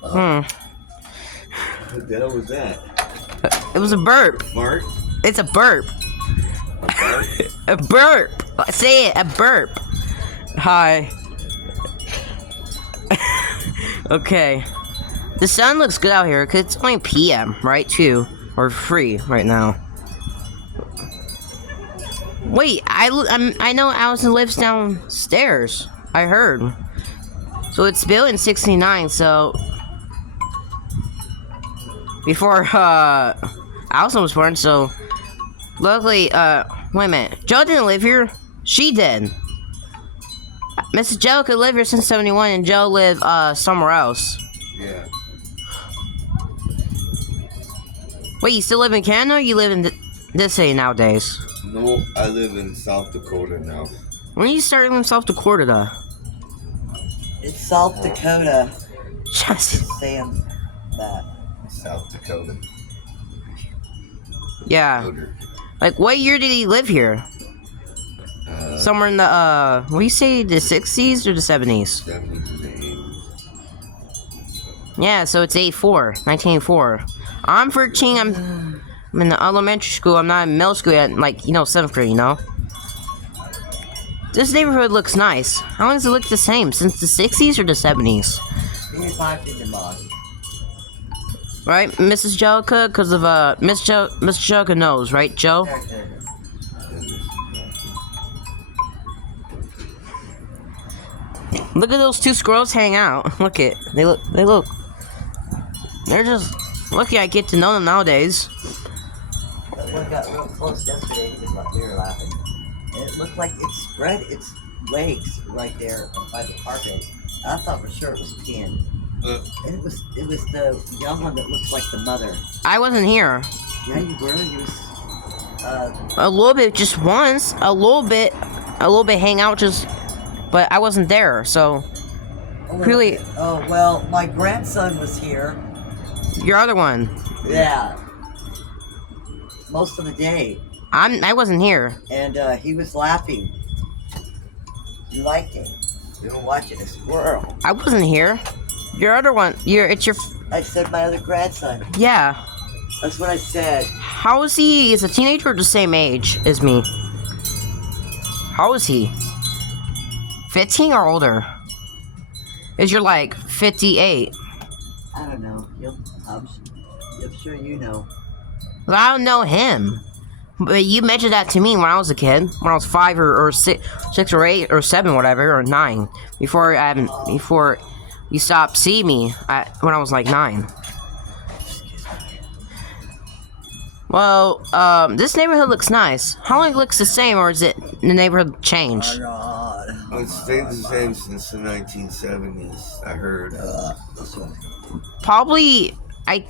What the hell was that? It was a burp. Fart? It's a burp. A fart? A burp. Say it, a burp. Hi. Okay. The sun looks good out here because it's only PM, right? 2 or 3 right now. Wait, I know Allison lives downstairs. I heard. So it's built in '69. So before Allison was born. So luckily, wait a minute. Joe didn't live here. She did. Mrs. Joe could live here since '71, and Joe lived somewhere else. Yeah. Wait, you still live in Canada or you live in this city nowadays? No, I live in South Dakota now. When did you start living in South Dakota, though? It's South Dakota. Just Saying that. South Dakota. yeah. Like, what year did he live here? Somewhere in the, what do you say, the 60s or the 70s? 70s and 80s. Yeah, so it's 1984. I'm 13, I'm in the elementary school, I'm not in middle school yet, like, 7th grade, This neighborhood looks nice. How long does it look the same? Since the 60s or the 70s? Right, Mrs. Jellica? Because of, Miss Jellica knows, right, Joe? Look at those 2 squirrels hang out. Look it. They look. They're just lucky I get to know them nowadays. That one got real close yesterday. He was like, we were laughing. And it looked like it spread its legs right there by the carpet. I thought for sure it was peeing. And it was the young one that looked like the mother. I wasn't here. Yeah, you were. You was. A little bit, just once. A little bit hang out, but I wasn't there, so. Really. Bit. Oh well, my grandson was here. Your other one. Yeah. Most of the day. I wasn't here. And he was laughing. You liked him. You were watching a squirrel. I wasn't here. Your other one. I said my other grandson. Yeah. That's what I said. How is he? Is a teenager the same age as me? How is he? 15 or older? Is you're like 58? I don't know. I'm sure you know. Well, I don't know him. But you mentioned that to me when I was a kid. When I was 5 or 6 or 8 or 7, whatever, or 9. Before you stopped seeing me when I was like 9. Well, this neighborhood looks nice. How long it looks the same, or is it the neighborhood changed? It's stayed the same since the 1970s, I heard. Probably, I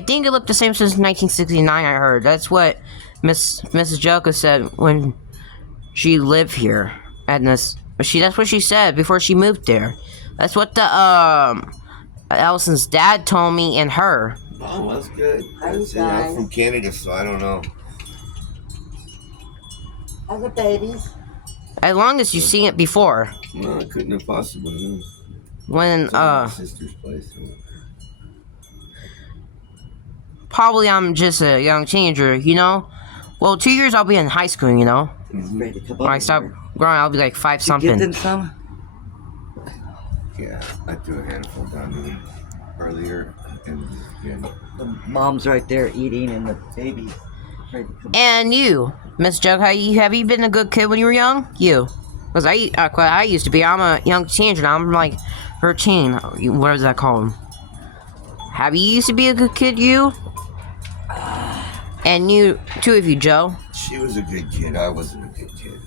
think it looked the same since 1969, I heard. That's what Mrs. Jellica said when she lived here. That's what she said before she moved there. That's what the, Allison's dad told me and her. Oh, that's good. I'm from Canada, so I don't know. Other babies. As long as you've seen it before. No, I couldn't have possibly known. When, my sister's place. Probably I'm just a young teenager, Well, 2 years I'll be in high school, Mm-hmm. When I stop growing, I'll be like 5 something. Give them some? Yeah, I threw a handful down to them earlier. The mom's right there eating, and the baby's ready to come. And you, Miss Jug, have you been a good kid when you were young? You. Because I used to be. I'm a young teenager now. I'm like 13. What is that called? Have you used to be a good kid, you? And you, 2 of you, Joe. She was a good kid. I wasn't a good kid.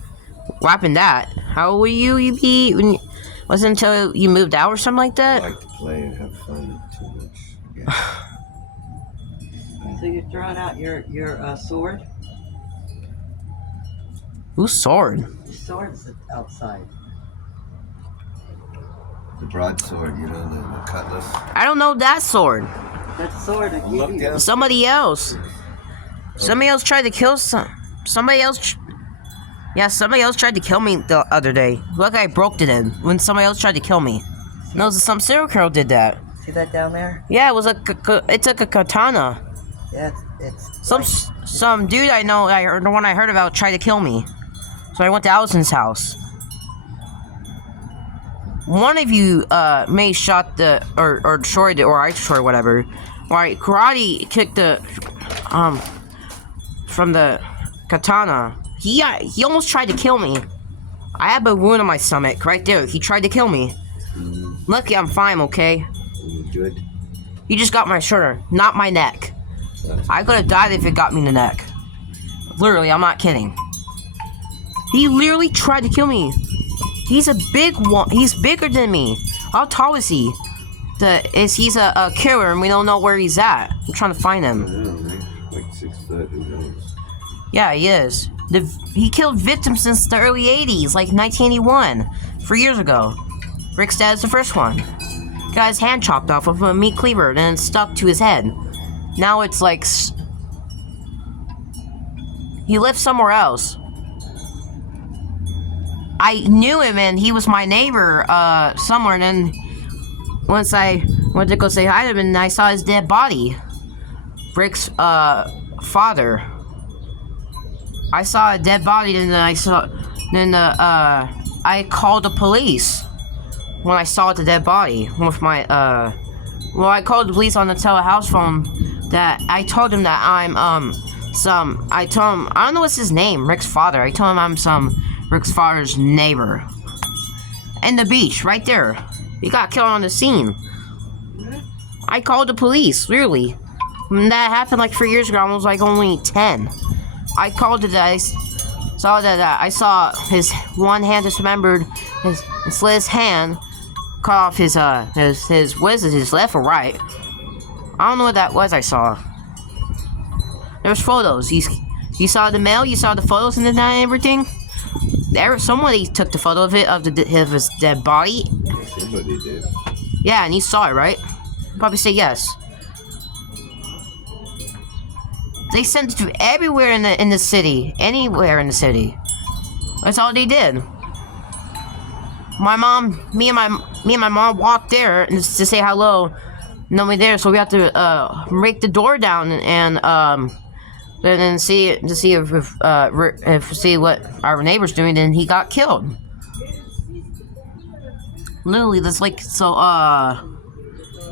What happened to that? How old were you? Was it until you moved out or something like that? I like to play and have fun too much. Yeah. So you're throwing out your sword? Whose sword? The sword's outside. The broadsword, the cutlass. I don't know that sword. That sword I gave Look you. down. Somebody else. Somebody else tried to kill somebody else. Yeah, somebody else tried to kill me the other day. Look, I broke it in when somebody else tried to kill me. No, some serial killer did that. See that down there? Yeah, it was it's like a katana. Yeah, it's Some dude I know, the one I heard about, tried to kill me. So I went to Allison's house. One of you may shot or destroyed it, or I destroyed whatever. Right, karate kicked from the katana. He almost tried to kill me. I have a wound on my stomach right there. He tried to kill me. Lucky I'm fine, okay? Good. He just got my shoulder, not my neck. I could have died if it got me in the neck. Literally, I'm not kidding. He literally tried to kill me. He's a big one. He's bigger than me. How tall is he? He's a killer, and we don't know where he's at. I'm trying to find him. I don't know, man. Like 6 foot. Who knows? Yeah, he is. He killed victims since the early 80s, like 1981, 3 years ago. Rick's dad is the first one. Got his hand chopped off with a meat cleaver, then stuck to his head. Now it's like he lives somewhere else. I knew him, and he was my neighbor somewhere. And then once I went to go say hi to him, and I saw his dead body. Rick's father. I saw a dead body, and then I called the police when I saw the dead body with my well, I called the police on the telehouse phone. That I told him that I'm I told him, I don't know what's his name, Rick's father. I told him I'm Rick's father's neighbor. And the beach, right there. He got killed on the scene. I called the police, really. That happened like 3 years ago. I was like only 10. I called it. I saw that I saw his one hand dismembered, his slit hand, cut off his what is it, his left or right? I don't know what that was. I saw. There was photos. You saw the mail. You saw the photos and everything. Somebody took the photo of it of his dead body. Somebody did. Yeah, and you saw it, right? Probably say yes. They sent it to everywhere in the city, anywhere in the city. That's all they did. My mom, me and my mom walked there to say hello. Nobody there, so we have to break the door down and then see if see what our neighbor's doing. Then he got killed. Literally, that's like so.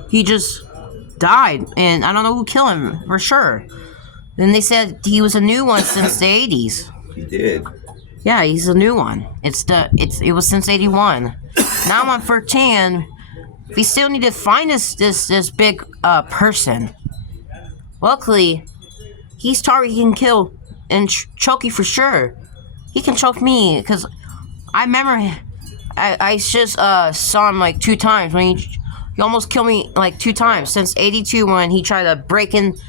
He just died, and I don't know who killed him for sure. Then they said he was a new one since the 80s. He did. Yeah, he's a new one. It was since 81. Now I'm on 13. We still need to find this big person. Luckily, he's target he can kill and choke you for sure. He can choke me because I remember I just saw him like 2 times when he almost killed me like 2 times since 82 when he tried to break into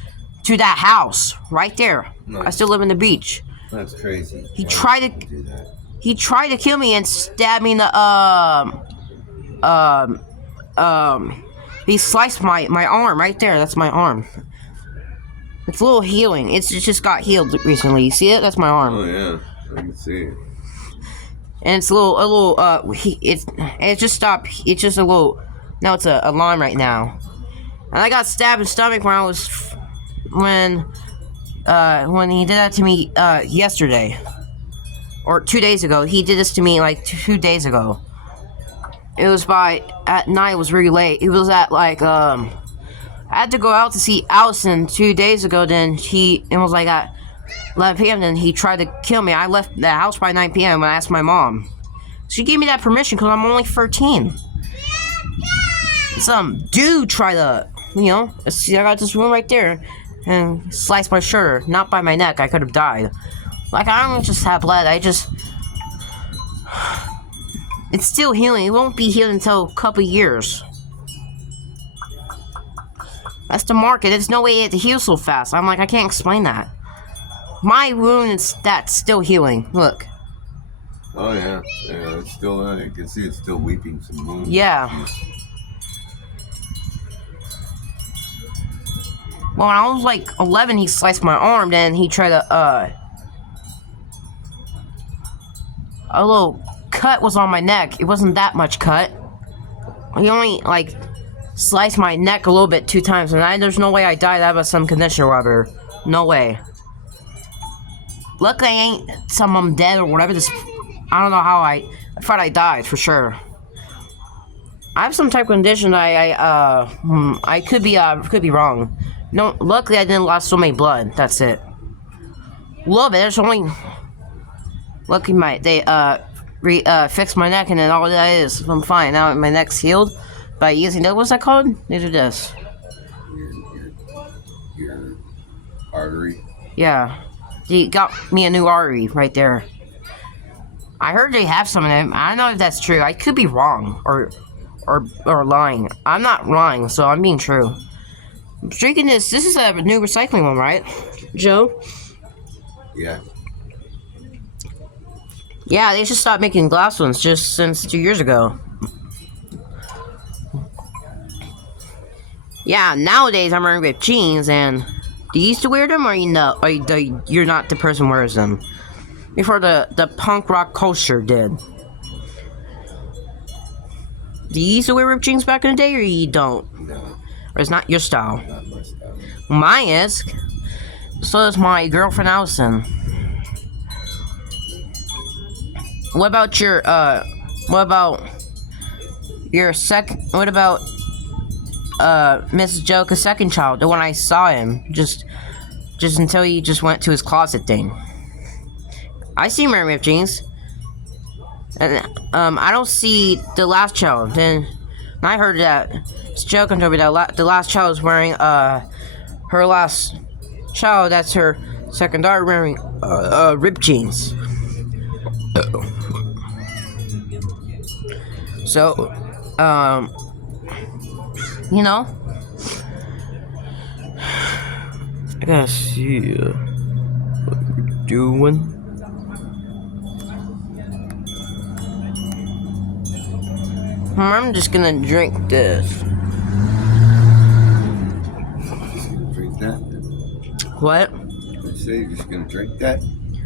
that house right there. Nice. I still live in the beach. That's crazy. He Why tried would to you do that? he tried to kill me and stab me in the he sliced my arm right there. That's my arm. It's a little healing. It just got healed recently. You see it? That's my arm. Oh yeah, I can see it. And it's a little it just stopped. It's just a little. Now it's a line right now. And I got stabbed in the stomach when he did that to me yesterday or 2 days ago. He did this to me like 2 days ago. It was at night. It was really late. It was at like I had to go out to see Allison 2 days ago. Then it was like at 11 p.m. Then he tried to kill me. I left the house by 9 p.m. and I asked my mom. She gave me that permission because I'm only 13. Some dude tried to, see, I got this wound right there and sliced my shoulder, not by my neck. I could have died. Like, I don't just have blood. It's still healing. It won't be healed until a couple years. That's the market. There's no way it heals so fast. I'm like, I can't explain that. My wound that's still healing. Look. Oh yeah, it's still. I can see it's still weeping some wounds. Yeah. Well, when I was like 11, he sliced my arm. Then he tried to a little cut was on my neck. It wasn't that much cut. He only like sliced my neck a little bit 2 times, and there's no way I died out of some condition or whatever. No way. Luckily, I ain't some I'm dead or whatever. This, I don't know how I thought I died for sure. I have some type of condition. I could be wrong. No, luckily I didn't lose so many blood. That's it. A little bit. There's only. Lucky they fixed my neck, and then all that is, I'm fine now. My neck's healed by using what's that called? These are this. Your artery. Yeah, they got me a new artery right there. I heard they have some of them. I don't know if that's true. I could be wrong or lying. I'm not lying, so I'm being true. I'm drinking this. This is a new recycling one, right, Joe? Yeah. Yeah, they should stop making glass ones just since 2 years ago. Yeah, nowadays I'm wearing ripped jeans, and do you used to wear them, or you're not the person who wears them? Before the punk rock culture did. Do you used to wear ripped jeans back in the day, or you don't? No. Or it's not your style? Not my style. Mine is. So is my girlfriend Allison. What about your Mrs. Joker's second child, the one I saw him just until he just went to his closet thing. I see him wearing ripped jeans. And I don't see the last child. Then I heard that Miss Joker told me that the last child is wearing her last child, that's her second daughter, wearing ripped jeans. So, you know, I gotta see what you're doing. I'm just gonna drink this. Drink that? What? You say you're just gonna drink that?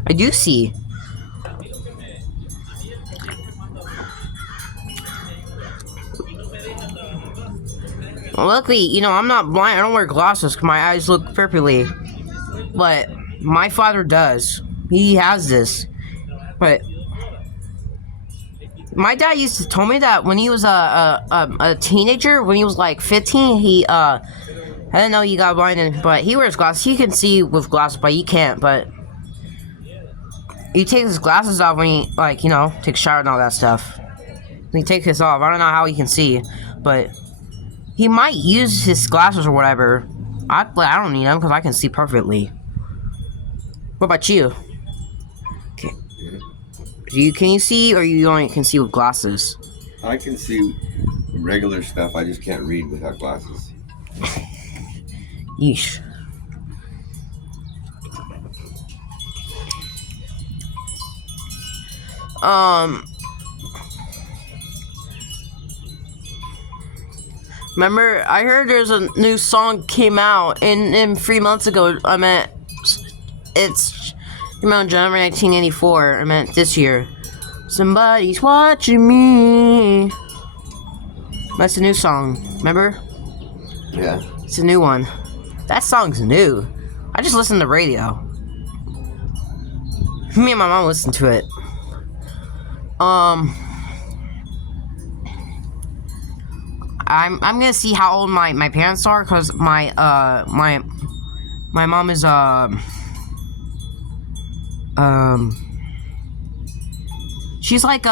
I do see. Luckily, you know, I'm not blind. I don't wear glasses because my eyes look perfectly. But my father does. He has this. But my dad used to tell me that when he was a teenager, when he was like 15, I didn't know he got blind, but he wears glasses. He can see with glasses, but he can't. But he takes his glasses off when he, like, you know, takes a shower and all that stuff. When he takes his off, I don't know how he can see, but he might use his glasses or whatever. I don't need them because I can see perfectly. What about you? Can you see, or you only can see with glasses? I can see regular stuff. I just can't read without glasses. Yeesh. Remember, I heard there's a new song came out in 3 months ago. I meant it's came out in January 1984. I meant this year. Somebody's watching me. That's a new song. Remember? Yeah. It's a new one. That song's new. I just listened to the radio. Me and my mom listened to it. I'm gonna see how old my parents are, cause my mom is she's like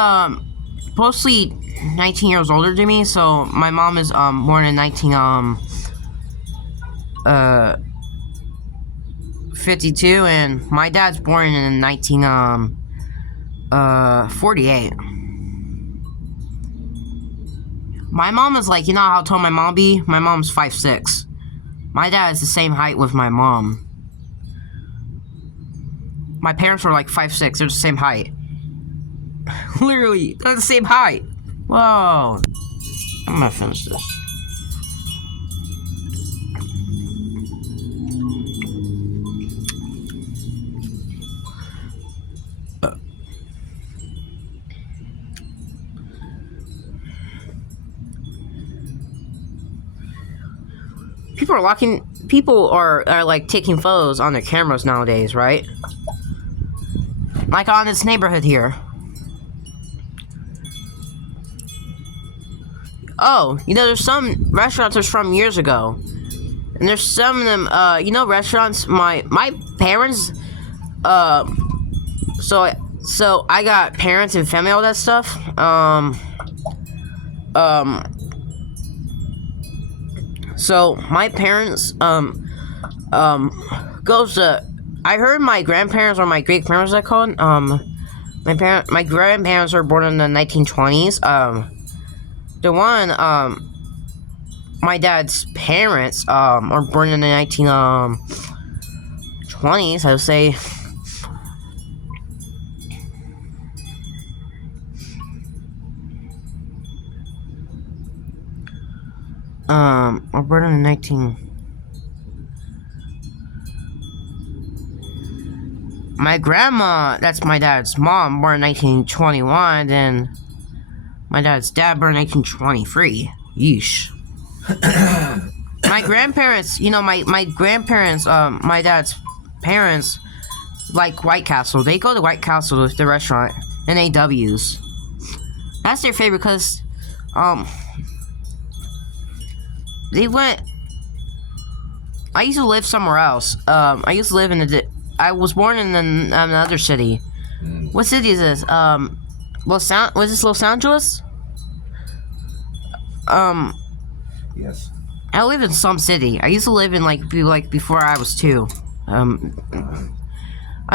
mostly 19 years older than me, so my mom is born in 52, and my dad's born in 48. My mom is like, you know how tall my mom be? My mom's 5'6". My dad is the same height with my mom. My parents were like 5'6". They're the same height. Literally, they're the same height. Whoa. I'm gonna finish this. People are like taking photos on their cameras nowadays, right? Like on this neighborhood here. Oh, there's some restaurants that's from years ago. And there's some of them, restaurants, my parents, so I got parents and family, all that stuff. So my parents, goes to, I heard my grandparents or my great parents, I call it, my grandparents were born in the 1920s. The one, my dad's parents, were born in the 1920s, I would say. Were born in the My grandma, that's my dad's mom, born in 1921, and my dad's dad born in 1923. Yeesh. My grandparents, my grandparents, my dad's parents like White Castle. They go to White Castle with the restaurant and AW's. That's their favorite because, they went. I used to live somewhere else. I used to live I was born in another city. What city is this? Was this Los Angeles? Yes. I live in some city. I used to live in before I was 2. I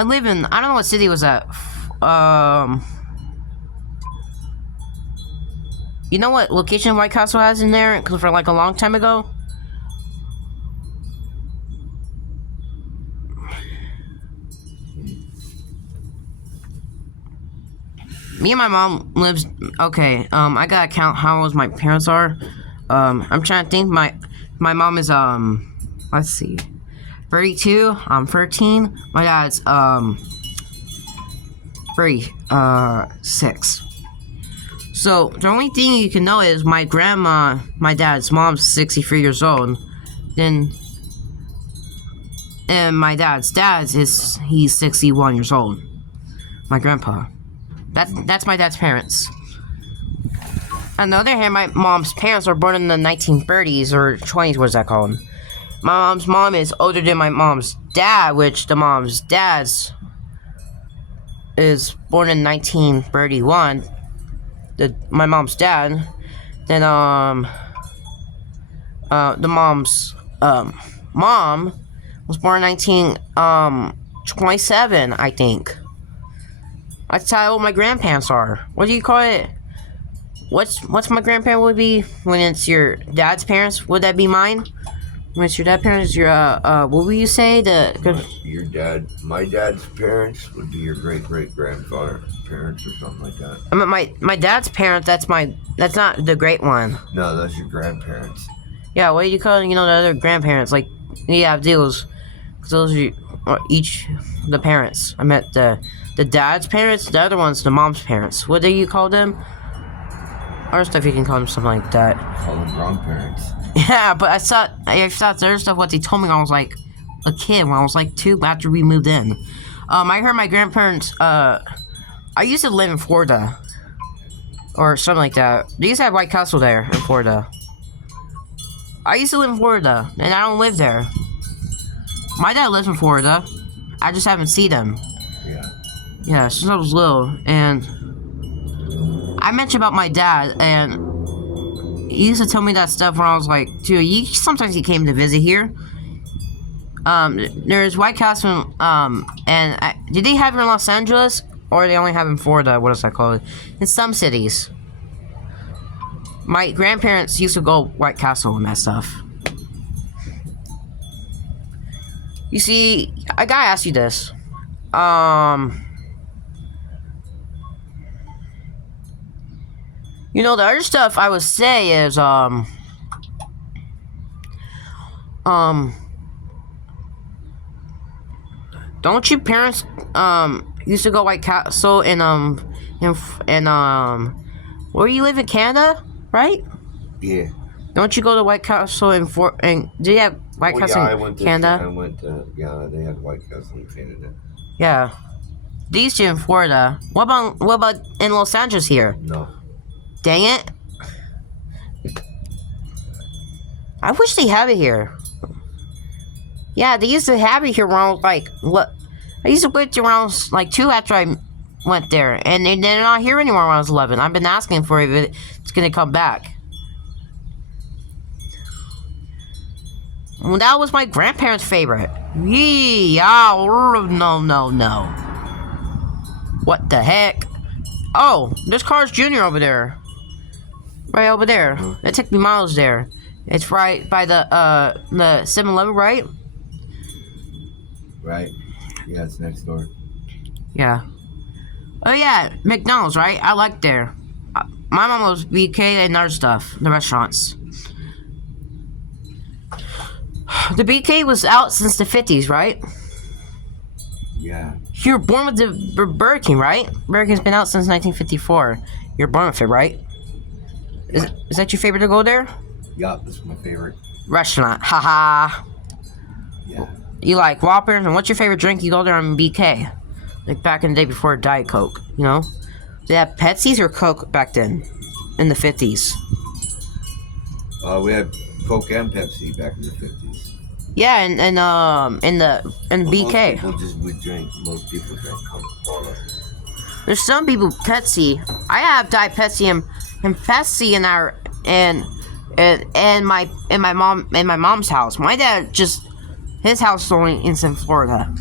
live in, I don't know what city it was at. You know what location White Castle has in there? Because for like a long time ago. Me and my mom lives. Okay. I gotta count how old my parents are. I'm trying to think. My mom is let's see, 32. I'm 13. My dad's 36. So the only thing you can know is my grandma, my dad's mom's 63 years old. And my dad's he's 61 years old. My grandpa. That's my dad's parents. On the other hand, my mom's parents were born in the 1930s or 20s. What is that called? My mom's mom is older than my mom's dad, which the mom's dad's is born in 1931. My mom's dad. Then the mom's mom was born in 1927, I think. That's how old my grandparents are. What do you call it? What's my grandparent would be when it's your dad's parents? Would that be mine? When it's your dad's parents, what would you say? Your dad, my dad's parents would be your great grandfather parents or something like that. I mean, my dad's parents. That's not the great one. No, that's your grandparents. Yeah, what do you call the other grandparents? Like, yeah, those are each the parents. I meant the dad's parents. The other one's the mom's parents. What do you call them? Other stuff you can call them something like that. Call them grandparents. Yeah, but I thought the other stuff what they told me when I was like a kid, when I was like 2, after we moved in. I heard my grandparents. I used to live in Florida, or something like that. They used to have White Castle there in Florida. I used to live in Florida, and I don't live there. My dad lives in Florida. I just haven't seen him. Yeah. Yeah, since I was little, and I mentioned about my dad, and he used to tell me that stuff when I was like 2. Sometimes he came to visit here. There's White Castle, did they have it in Los Angeles, or they only have it in Florida? What is that called? In some cities. My grandparents used to go White Castle and that stuff. You see, I gotta ask you this. The other stuff I would say is, don't your parents, used to go White Castle where you live in Canada, right? Yeah. Don't you go to White Castle in Fort? And do you have White Oh, Castle yeah, I in went to. Canada? I went to. Yeah, they had White Castle in Canada. Yeah. These two in Florida. What about in Los Angeles here? No. Dang it. I wish they have it here. Yeah, they used to have it here when I was like, what? I used to wait around like 2 after I went there, and they're not here anymore when I was 11. I've been asking for it, but it's gonna come back. Well, that was my grandparents' favorite. Yeah, no. What the heck? Oh, there's Cars Jr. over there. Right over there. It took me miles there. It's right by the 7-Eleven, right? Right. Yeah, it's next door. Yeah. Oh yeah, McDonald's, right? I like there. My mom loves BK and other stuff, the restaurants. The BK was out since the 50s, right? Yeah. You were born with the Burger King, right? Burger King's been out since 1954. You're born with it, right? Is that your favorite to go there? Yup, that's my favorite. Restaurant, haha. Yeah. You like Whoppers, and what's your favorite drink? You go there on BK. Like back in the day before Diet Coke, you know? Did they have Pepsi's or Coke back then? In the 50s? We had Coke and Pepsi back in the 50s. Yeah, and in the BK. Most people drink Coca-Cola. There's some people Pepsi. I have Diet Pepsi and Pepsi in our and my mom's house. My dad just his house is only in Florida.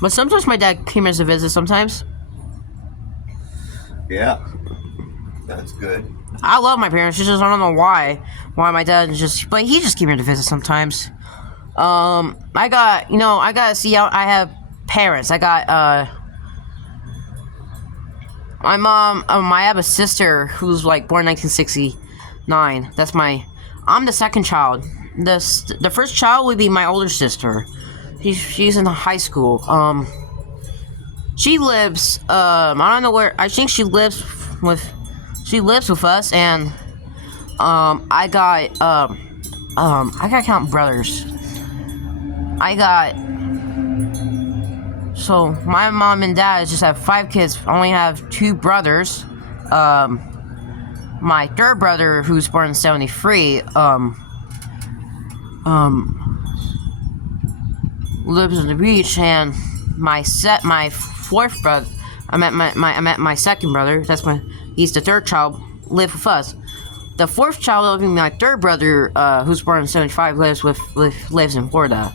But sometimes my dad came as a visit. Sometimes. Yeah. That's good. I love my parents. It's just I don't know why my dad just. But he just came here to visit sometimes. I gotta see how I have parents. I got my mom. I have a sister who's like born 1969. I'm the second child. The first child would be my older sister. She's in high school. She lives. I don't know where. I think she lives with us, and I gotta count brothers. So my mom and dad just have 5 kids. I only have 2 brothers. My third brother, who's born in 73, lives on the beach, and my fourth brother. I met my second brother. He's the third child. Live with us. The fourth child, living my third brother, who's born in 75, lives in Florida.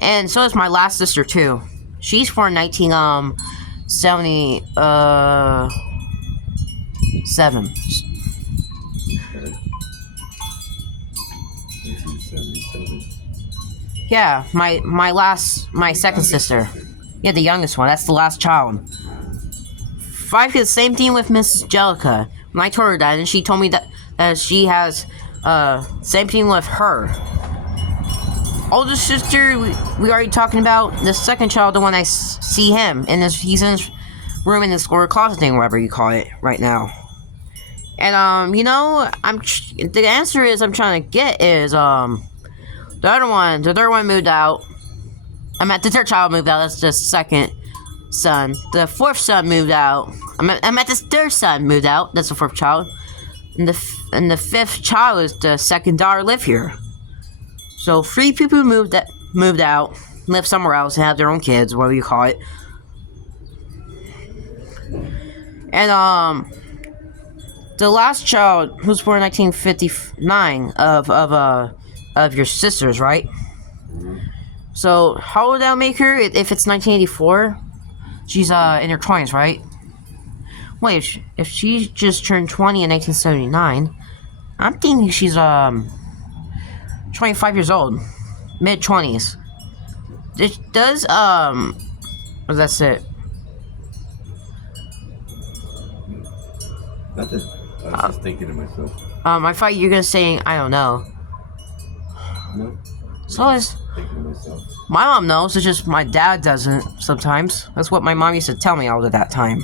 And so is my last sister too. She's born 1977. Yeah, my second sister. Yeah, the youngest one. That's the last child. 5 kids. Same thing with Miss Jellica. When I told her that, and she told me that she has same thing with her. Older sister, we already talking about. The second child, the one I see him, and he's in his room in this closet thing, whatever you call it, right now. And the answer is I'm trying to get is the third one moved out. The third child moved out. That's the second son. The fourth son moved out. This third son moved out. That's the fourth child. And the fifth child is the second daughter live here. So 3 people moved out, live somewhere else, and have their own kids, whatever you call it. And the last child, who's born in 1959, of your sisters, right? Mm-hmm. So how would that make her if it's 1984? She's in her 20s, right? Wait, if she just turned 20 in 1979, I'm thinking she's 25 years old, mid-20s. That's it. Nothing. I was just thinking to myself. I thought you were gonna say I don't know. No. So is Thinking to myself. my mom knows. It's just my dad doesn't sometimes. That's what my mom used to tell me all of that time.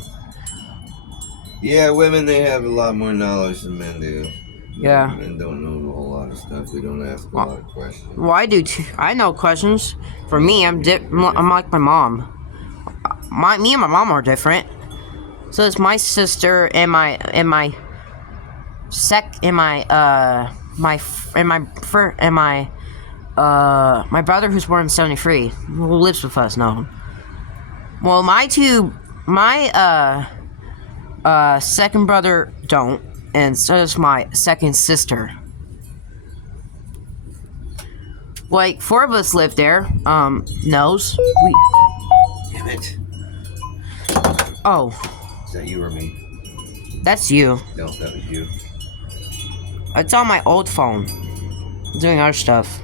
Yeah, women, they have a lot more knowledge than men do. Yeah. Men don't know a whole lot of stuff. They don't ask a lot of questions. Well, I do too. I know questions. For me, I'm like my mom. Me and my mom are different. So it's my sister and my my brother who's born in '73, who lives with us now. Well, my second brother don't, and so does my second sister. Like 4 of us live there. Knows we. Damn it. Oh, Is that you or me? that's you. No, that was you. It's on my old phone. I'm doing other stuff.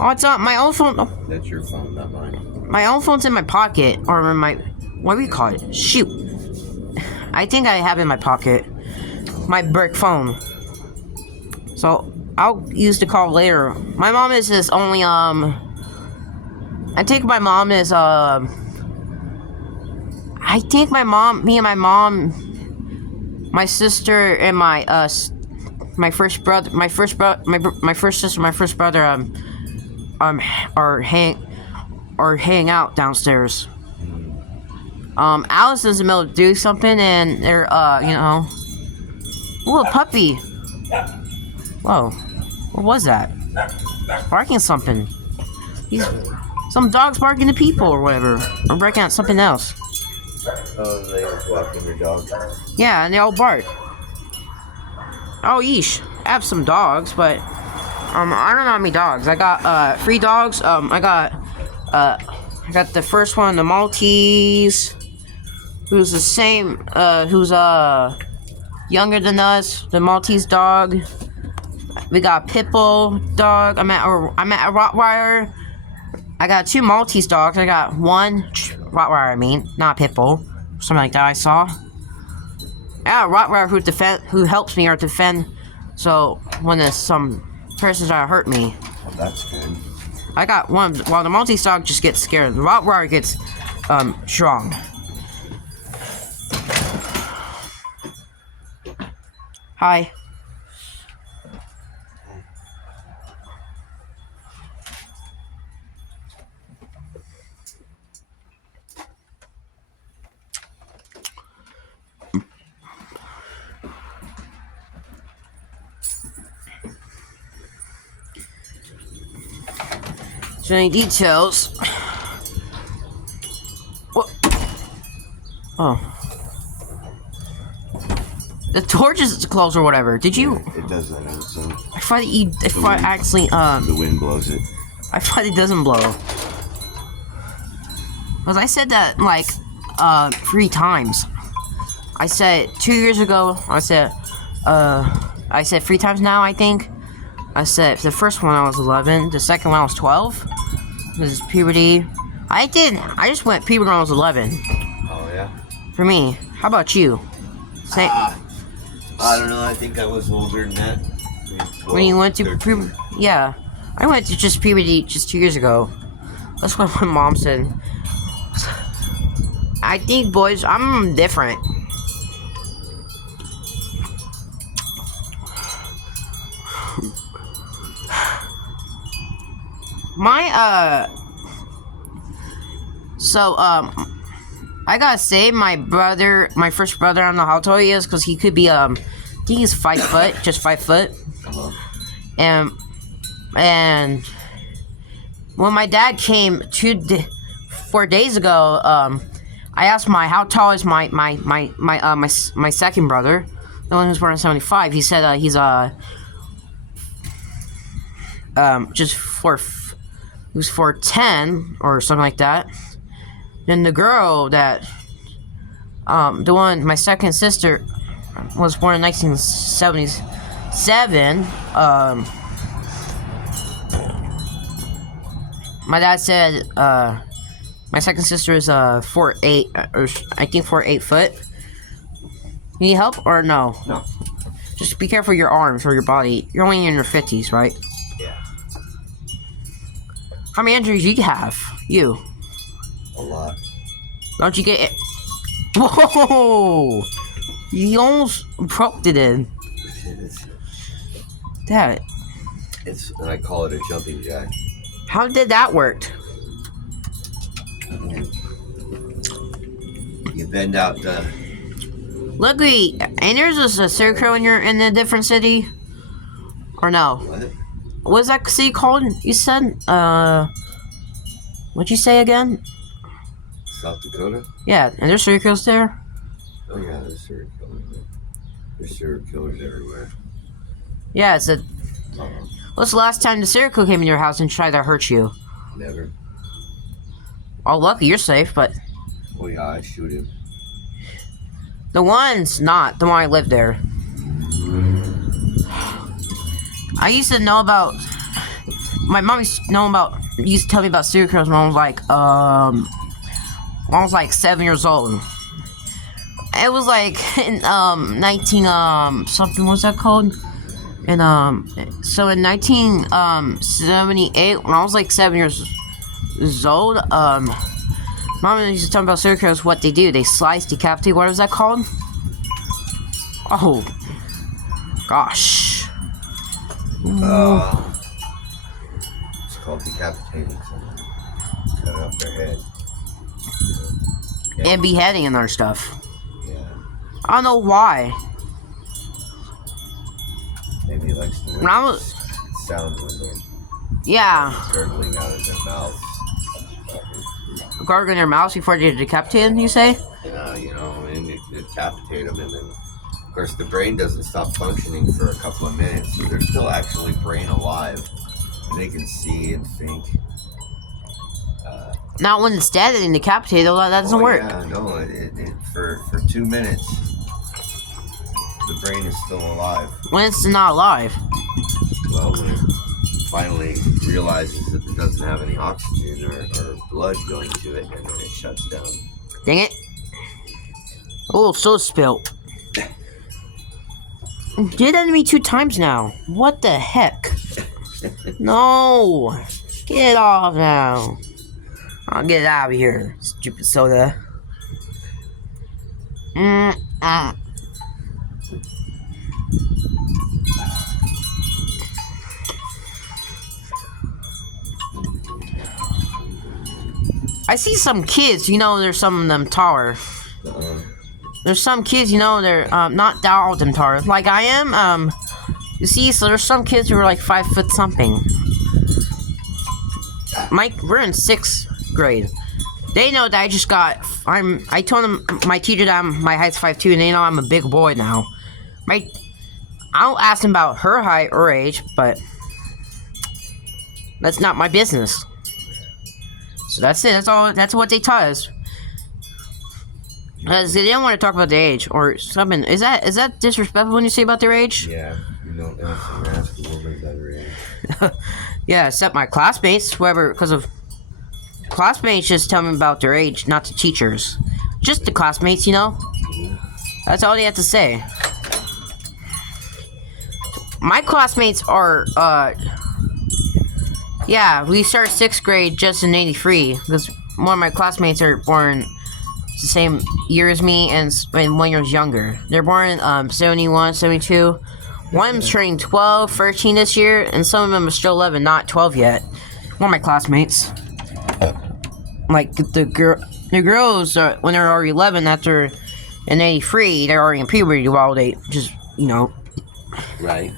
Oh, it's on my old phone. Oh, That's your phone, not mine. my own phone's in my pocket, or in my, what do you call it? Shoot. I think I have it in my pocket. My brick phone. So, I'll use the call later. My mom is just only, I think my mom is, I think my mom, me and my mom, my sister, and my first brother, my first sister, my first brother, are hang out downstairs. Allison's in the middle to do something, and they're, you know, ooh, a puppy. Whoa, what was that? Barking something. Some dogs barking to people or whatever, or barking at something else. Oh, they were walking their dog. Yeah, and they all bark. Oh, yeesh. I have some dogs, but I don't know how many dogs. I got 3 dogs. I got the first one, the Maltese, who's the same, who's younger than us. The Maltese dog. We got a pit bull dog. I'm at a Rottweiler. I got 2 Maltese dogs. I got 1 Rottweiler. I mean, not a pit bull. Something like that. I saw. I got a Rottweiler who helps me or defend. So when there's some persons that hurt me. Well, that's good. I got one. While the Maltese dog just gets scared, the Rottweiler gets strong. Hi. So any details? What? Oh. The torch is closed or whatever. Did you? Yeah, it does that also. I thought you. I thought actually. The wind blows it. I thought it doesn't blow. Cause I said that like 3 times. I said 2 years ago. I said 3 times now. I think. I said the first one I was 11. The second one I was 12. This is puberty. I just went puberty when I was 11. Oh yeah. For me. How about you? Say. I don't know. I think I was older than that. Maybe 12, When you went to 13. puberty? Yeah. I went to just puberty just 2 years ago. That's what my mom said. I think, boys, I'm different. I gotta say, my first brother, I don't know how tall he is, because he could be, I think he's 5 foot, just 5 foot. Uh-huh. And when my dad came 4 days ago, I asked how tall is my second brother, the one who's born in '75. He said he's just 4'10" or something like that. Then the girl that the one, my second sister, was born in 1977. My dad said my second sister is 4'8", or I think 4'8" foot. Need help or no? No. Just be careful of your arms or your body. You're only in your 50s, right? Yeah. How many injuries do you have? You. A lot. Don't you get it? Whoa! You almost broke it in. Dad, It's and I call it a jumping jack. how did that work? You bend out the. Luckily, and there's a circle in a different city, or no? What? What's that city called? You said, what'd you say again? South Dakota? Yeah, and there's circles there. Oh yeah, there's serial killers. There's serial killers everywhere. Yeah, it's a. What's the last time the circle came in your house and tried to hurt you? Never. Oh, lucky you're safe, but Oh yeah, I shoot him. the one's not the one I lived there. I used to know about. My mom used to tell me about serial killers when I was like 7 years old. It was like in 19 something, what's that called? And so in 1978, when I was like 7 years old, Mom used to tell me about serial killers. What they do? They slice, decapitate. What is that called? Oh, gosh. It's called decapitating someone. Cut off their head. And beheading and other stuff. Yeah. I don't know why. Maybe he likes the When I was, sound when they're yeah, gurgling out of their mouth. gargling their mouths before they decapitate, you say? You know, and you decapitate them, and then, of course, the brain doesn't stop functioning for a couple of minutes, so they're still actually brain alive, and they can see and think. Not when it's dead and decapitated, though, that doesn't work. Yeah, no, for 2 minutes, the brain is still alive. When it's not alive. Well, when it finally realizes that it doesn't have any oxygen or blood going to it, and then it shuts down. Dang it. Oh, so spilt. You did that to me 2 times now. What the heck? No. Get off now. I'll get out of here, stupid soda. I see some kids, there's some of them taller. There's some kids, they're not all of them taller. Like I am, you see, so there's some kids who are like 5 foot something. We're in 6th grade. They know that I told them, my teacher, that my height's 5'2", and they know I'm a big boy now. I don't ask them about her height or age, but that's not my business. So that's it. That's what they taught us. Because they didn't want to talk about their age or something. Is that disrespectful when you say about their age? Yeah, you don't ask a woman about her age. Yeah, except my classmates, whoever, because of classmates just tell me about their age, not the teachers. Just the classmates, That's all they have to say. My classmates are, yeah, we start 6th grade just in 83, because one of my classmates are born the same year as me and 1 year younger. They're born in 71, 72. One of them's turning 12, 13 this year, and some of them are still 11, not 12 yet. One of my classmates. Like, the girls, when they're already 11, after in 83, they're already in puberty while they just, Right.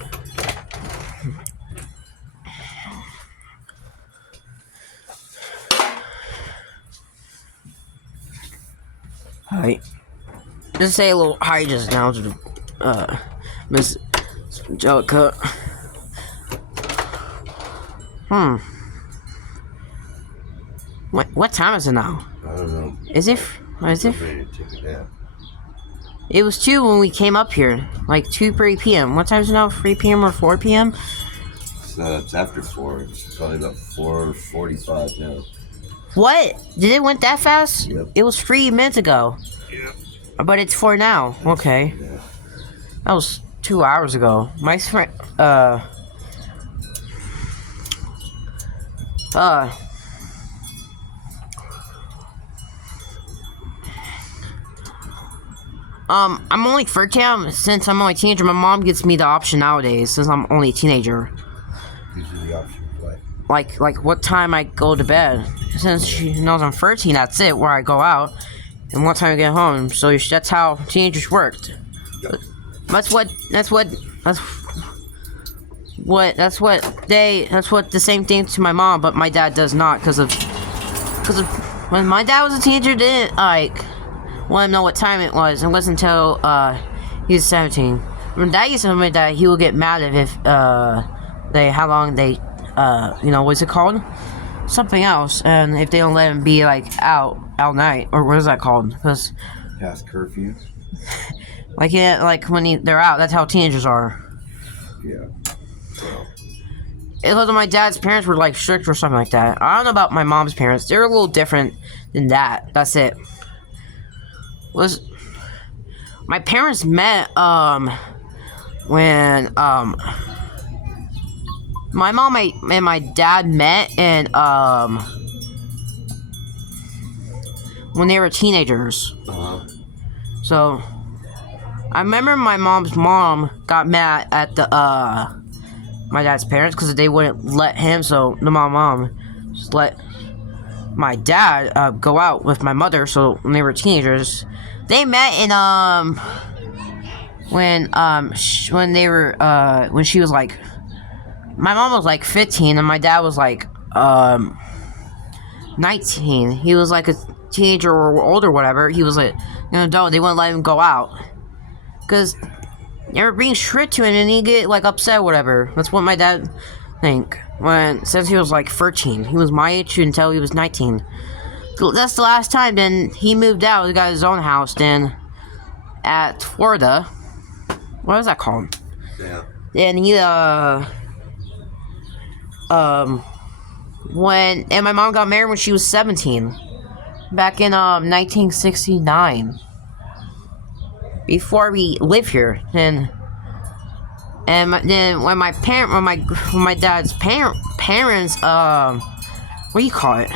Hi. Just say a little hi just now to Miss Angelica. What time is it now? I don't know. Is it? Ready to take a nap. It was 2 when we came up here. Like 2:30 p.m. What time is it now? 3 p.m. or 4 p.m.? So it's after 4. It's probably about 4:45 now. What? Did it went that fast? Yep. It was 3 minutes ago. Yep. But it's 4 now. Okay. Yeah. That was 2 hours ago. My friend, I'm only 13. Since I'm only a teenager, my mom gives me the option nowadays, since I'm only a teenager. Gives you the option to play. Like what time I go to bed. Since she knows I'm 13, that's it, where I go out. And what time I get home. So that's how teenagers worked. Yep. That's what the same thing to my mom, but my dad does not, because of when my dad was a teenager, didn't want to know what time it was. It wasn't until he was 17. When dad used to tell me that he would get mad if how long they what's it called? Something else, and if they don't let him be out all night, or what is that called? Because past curfew. They're out. That's how teenagers are. Yeah. Well, It was my dad's parents were strict or something like that. I don't know about my mom's parents. They're a little different than that. That's it. My parents met when my mom and my dad met and when they were teenagers. So I remember my mom's mom got mad at my dad's parents because they wouldn't let him, so my mom just let my dad go out with my mother. So when they were teenagers, they met in when she was my mom was 15 and my dad was 19. He was a teenager or older, whatever. He was an adult. They wouldn't let him go out because they were being strict to him, and he get upset, whatever. That's what my dad think. Since he was 13, he was my age until he was 19. That's the last time. Then he moved out. He got his own house. Then at Florida, what is that called? yeah. And he and my mom got married when she was 17, back in 1969. Before we live here, then when my dad's parents, what do you call it?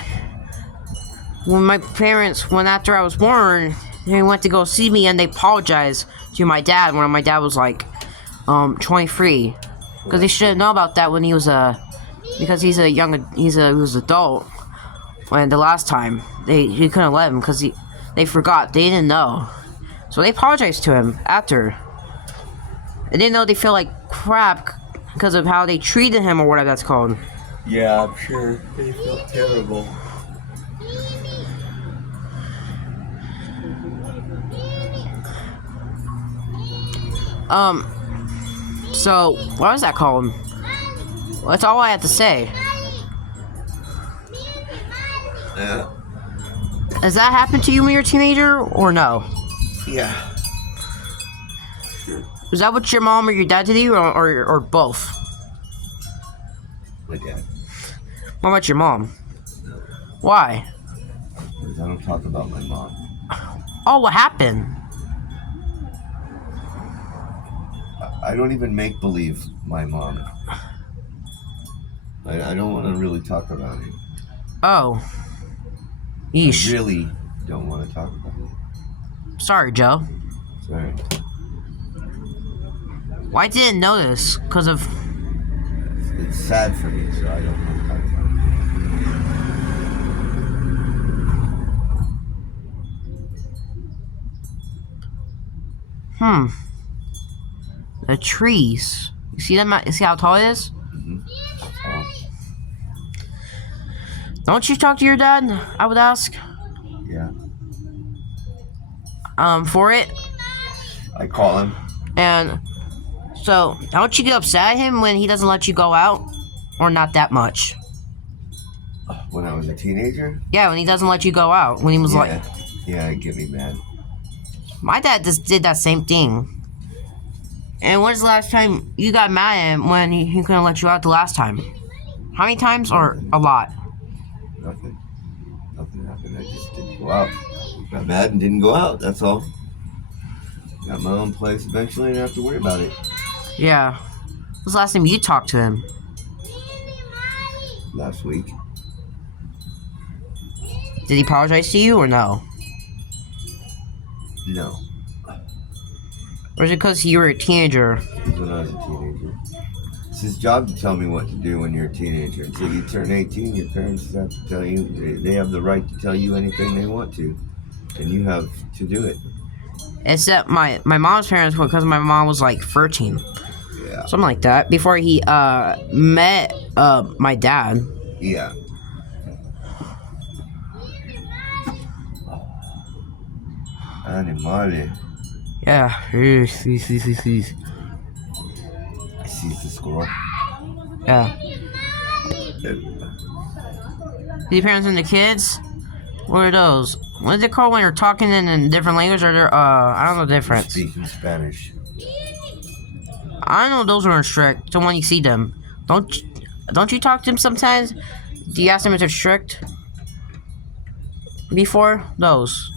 When after I was born, they went to go see me and they apologized to my dad when my dad was 23, because they should know about that when he was because he was adult. When the last time he couldn't let him because they forgot, they didn't know. So they apologized to him after. They didn't know they feel like crap because of how they treated him or whatever that's called. Yeah, I'm sure they felt terrible. So what was that called? Well, that's all I have to say. Yeah. Has that happened to you when you were a teenager or no? Yeah. Sure. Was that what your mom or your dad did to you, or both? My dad. What about your mom? No. Why? Because I don't talk about my mom. Oh, what happened? I don't even make believe my mom. I don't want to really talk about it. Oh. Yeesh. I really don't want to talk about it. Sorry, Joe. Sorry. Well, I didn't know this because of. It's sad for me, so I don't want to talk about it. The trees. You see them? You see how tall it is? Mm-hmm. Don't you talk to your dad? I would ask. Yeah. For it. I call him. And so, don't you get upset at him when he doesn't let you go out? Or not that much? When I was a teenager? Yeah, when he doesn't let you go out. When he was Yeah, it get me mad. My dad just did that same thing. And when's the last time you got mad at him when he couldn't let you out the last time? How many times or a lot? Nothing. Nothing happened. I just didn't go out. Got mad and didn't go out, that's all. Got my own place eventually and I didn't have to worry about it. Yeah. When was the last time you talked to him? Last week. Did he apologize to you or no? No. Or is it because you were a teenager? When I was a teenager. It's his job to tell me what to do when you're a teenager. Until you turn 18, your parents have to tell you. They have the right to tell you anything they want to. And you have to do it. Except my mom's parents, because my mom was like 13. Yeah. Something like that. Before he met my dad. Yeah. Animale. Yeah. I sees the squirrel. Yeah. The parents and the kids? What are those? What is it called when you're talking in a different language? Or they're, I don't know the difference. Speaking Spanish. I know those are strict. So when you see them, don't you talk to them sometimes? Do you ask them if they're strict? Before those,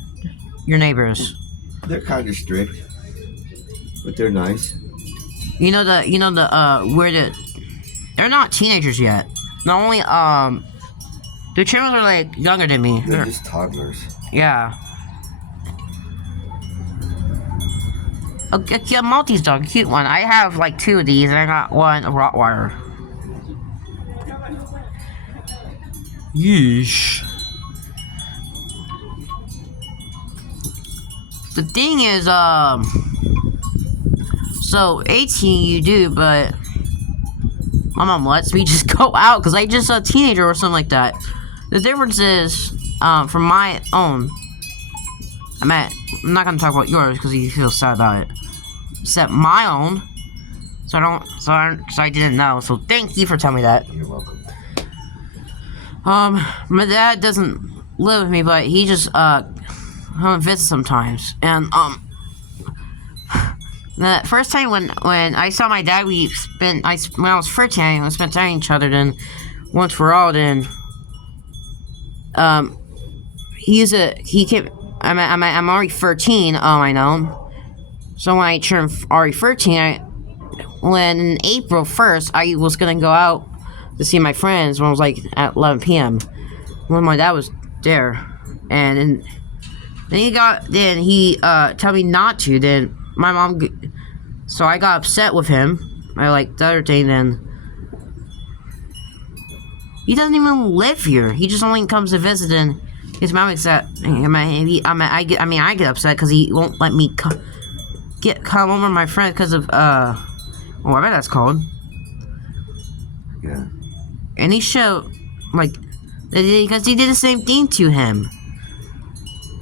your neighbors. They're kind of strict, but they're nice. You know the where they're not teenagers yet. Not only the children are like younger than me. They're just toddlers. Yeah. A Maltese dog, a cute one. I have like 2 of these, and I got one a Rottweiler. Yeesh. The thing is, so 18 you do, but my mom lets me just go out because I just a teenager or something like that. The difference is, from my own, I'm not gonna talk about yours because you feel sad about it. Except my own, so I didn't know. So thank you for telling me that. You're welcome. My dad doesn't live with me, but he just come and visit sometimes. And the first time when I saw my dad, when I was 13, we spent time with each other. Then once for all, then I'm already 13. I know. So when I turned already 13, when in April 1st, I was gonna go out to see my friends when it was like at 11 p.m. when my dad was there, and then he told me not to. Then my mom, so I got upset with him. I like the other thing. Then he doesn't even live here. He just only comes to visit, and his mom is upset. I get upset because he won't let me come over with my friend because of whatever that's called. Yeah. And he showed because he did the same thing to him.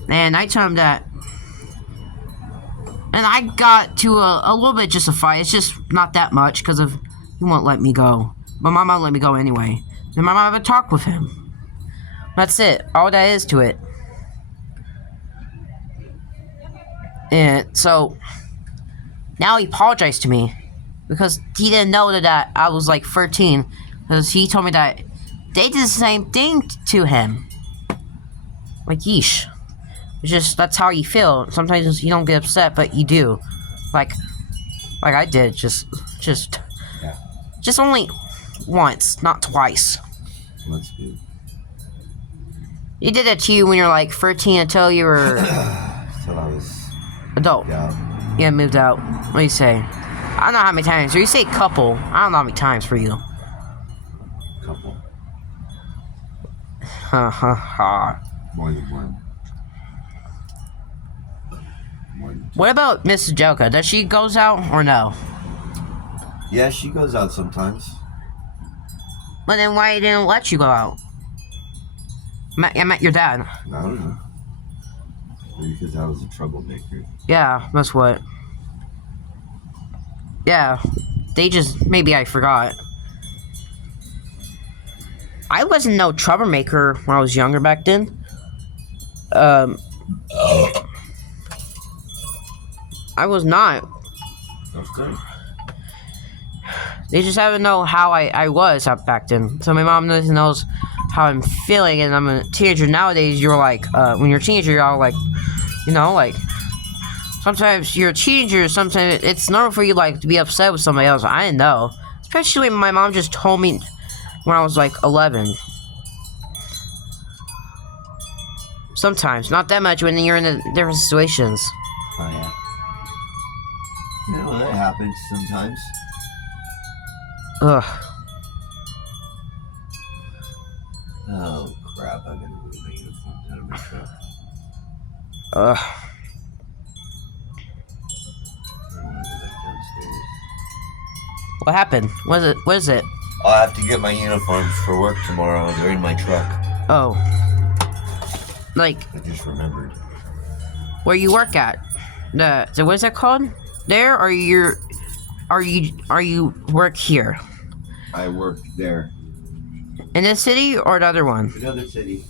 And I told him that. And I got to a little bit just a fight. It's just not that much because of he won't let me go. But my mom let me go anyway. And my mom had a talk with him. That's it. All that is to it. And so now he apologized to me because he didn't know that I was like 13. Because he told me that they did the same thing to him. Like, yeesh. It's just, that's how you feel. Sometimes you don't get upset, but you do. Like I did, just only once, not twice. That's good. He did that to you when you're like 13 until you were Until I was adult. Yeah. Yeah, moved out. What do you say? I don't know how many times. Or you say couple. I don't know how many times for you. Couple. Ha ha ha. More than one. What about Mrs. Joka? Does she goes out or no? Yeah, she goes out sometimes. But then why didn't let you go out? I met your dad. I don't know. Maybe because I was a troublemaker. Yeah, that's what. Yeah, maybe I forgot. I wasn't no troublemaker when I was younger back then. I was not. Okay. They just haven't know how I was back then. So my mom knows how I'm feeling, and I'm a teenager nowadays. You're like, when you're a teenager, you're all like, sometimes you're a teenager. Sometimes it's normal for you like to be upset with somebody else. I didn't know, especially when my mom just told me when I was like 11. Sometimes, not that much when you're in different situations. Oh yeah. You know, that happens sometimes. Ugh. Oh crap! I gotta move my uniform out of my truck. Ugh. I don't want to go back downstairs. What happened? What is it? What is it? I'll have to get my uniforms for work tomorrow. They're in my truck. Oh. Like, I just remembered. where you work at? So what is that called? There, or you work here? I work there. In this city or the other one? Another city.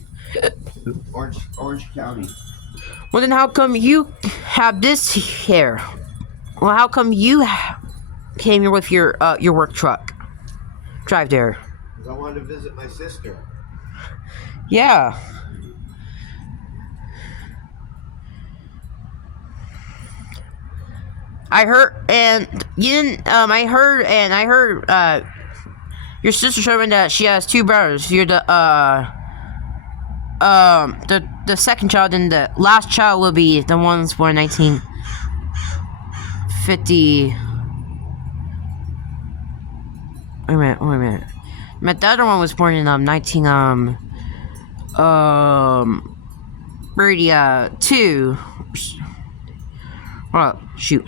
Orange County. Well, then how come you have this here? Well, how come you came here with your work truck? Drive there. Because I wanted to visit my sister. Yeah. I heard, and you didn't. I heard. Your sister showed me that she has two brothers. You're the second child, and the last child will be the ones born in 1950. Wait a minute. The other one was born in 1932. Well, shoot.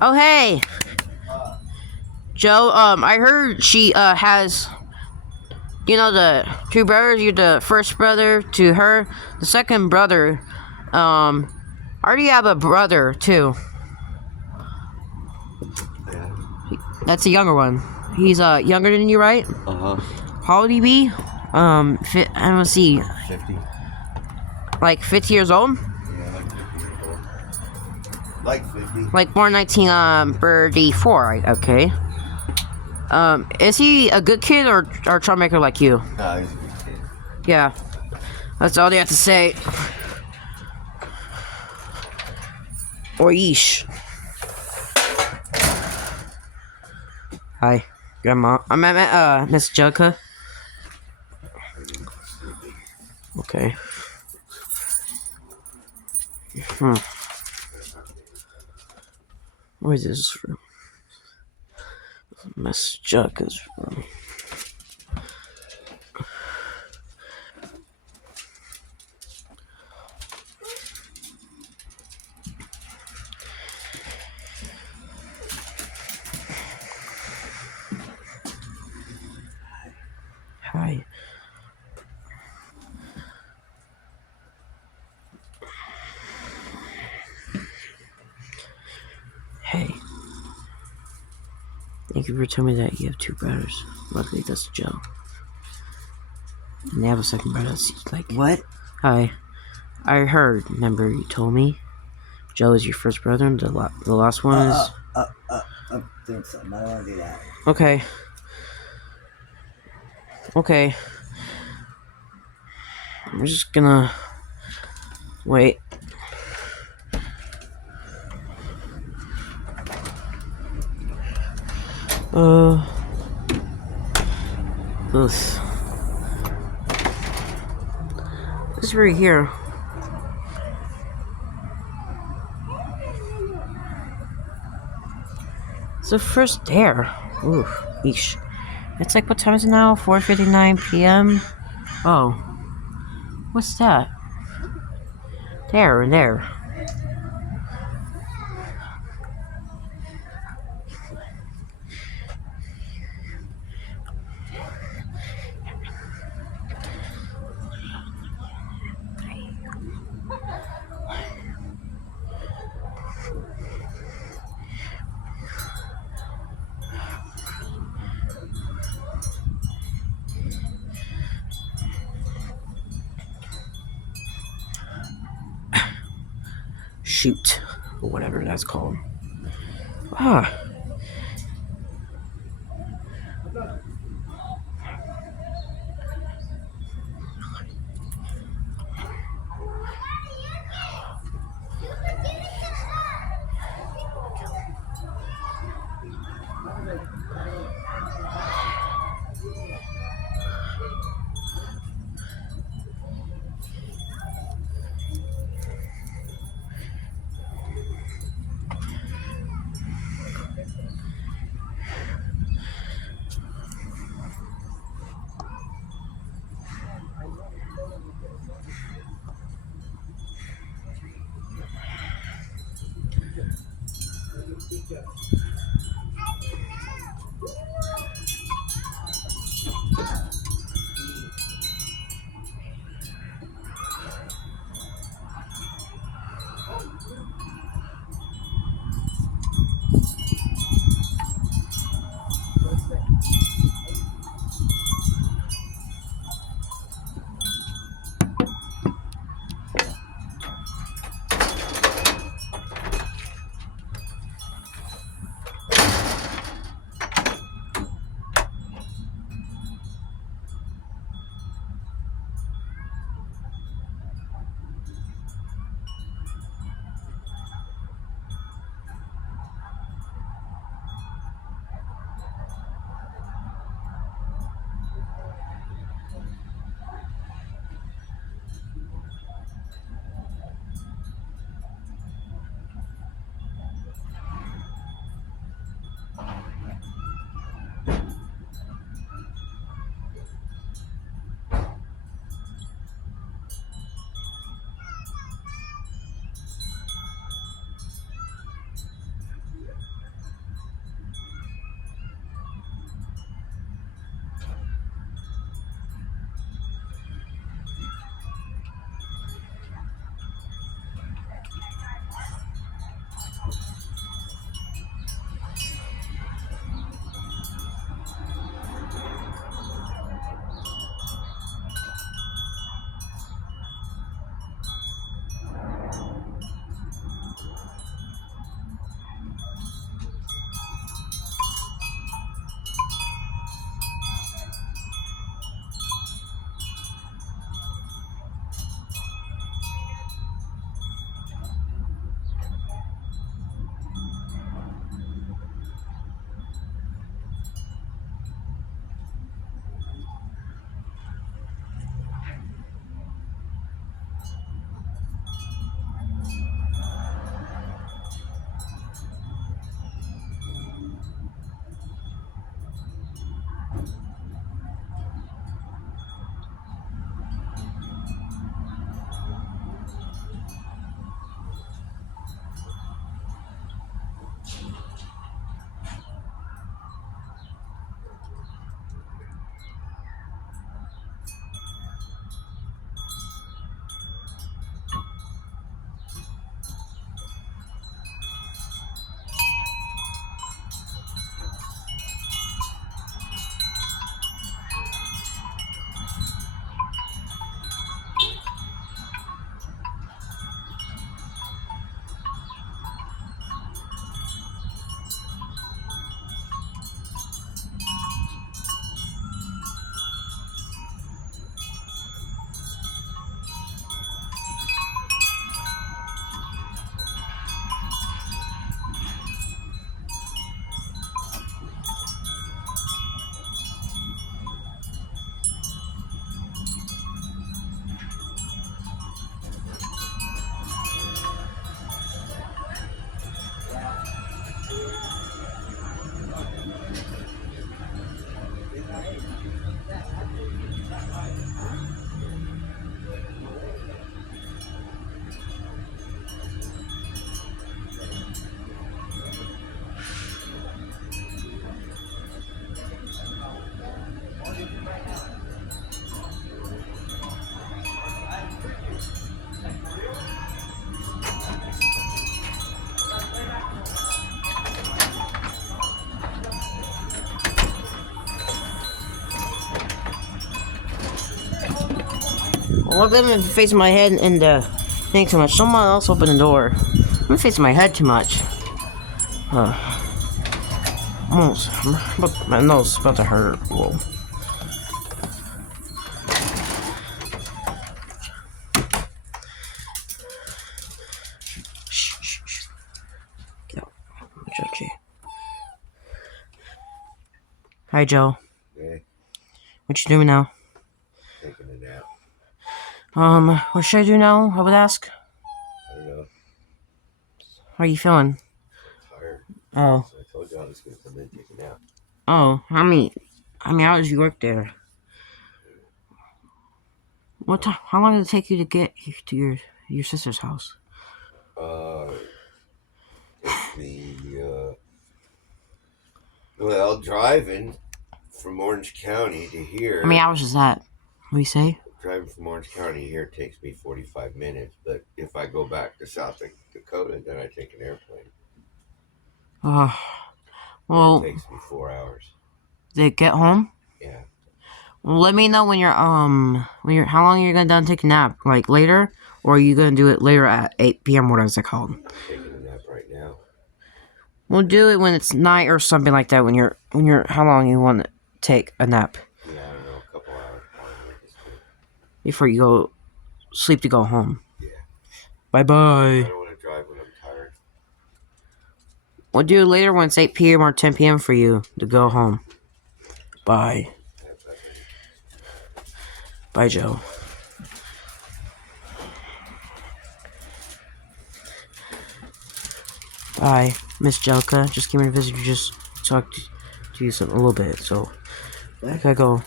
Oh, hey, Joe. I heard she has, the two brothers. You're the first brother to her. The second brother, I already have a brother too. Yeah. That's the younger one. He's younger than you, right? Uh huh. How old he be? I don't see. 50. Like 50 years old. Yeah, like 50 years old. Like 50. Like born 1934. Right? Okay. Is he a good kid or troublemaker like you? Nah, he's a good kid. Yeah. That's all they have to say. Or yeesh. Hi, Grandma. I'm at Miss Jessica. Okay. Where is this from? Miss Jessica's from. Hi. Hey. Thank you for telling me that you have two brothers. Luckily, that's Joe. And they have a second brother. That's like. What? Hi. I heard. Remember, you told me Joe is your first brother, and the last one is. I'm doing something. I don't want to do that. Okay. Okay. I'm just gonna wait. This is right here. It's the first there. Ooh, eesh. It's like, what time is it now? 4:59 p.m. Oh. What's that? There. Shoot. Or whatever that's called. Ah. Well, I've been facing my head in the thing too much. Someone else open the door. I'm facing my head too much. Almost. My nose is about to hurt. Whoa. Shh. Get out. Okay. Hi, Joe. Hey, What you doing now? taking a nap. What should I do now? I would ask. I don't know. How are you feeling? Tired. Oh. So I told you I was going to come in and take a nap. Oh. How many hours you work there? What time? How long did it take you to get to your sister's house? Takes me, well, driving from Orange County to here. How many hours is that? What do you say? Driving from Orange County here takes me 45 minutes, but if I go back to South Dakota, then I take an airplane. Well, It takes me 4 hours. they get home? Yeah. Well, let me know when you're how long you're gonna done take a nap? Like later, or are you gonna do it later at 8 p.m. What is it called? I'm taking a nap right now. We'll do it when it's night or something like that. When you're how long you want to take a nap Yeah, I don't know, a couple hours probably. before you go sleep to go home. Yeah. Bye I bye. don't want to drive when I'm tired. We'll do it later when it's 8 p.m. or 10 p.m. for you to go home. Bye. Bye, Joe. Bye, Miss Jelka. Just came in to visit you. Just talk to you a little bit. So I gotta go.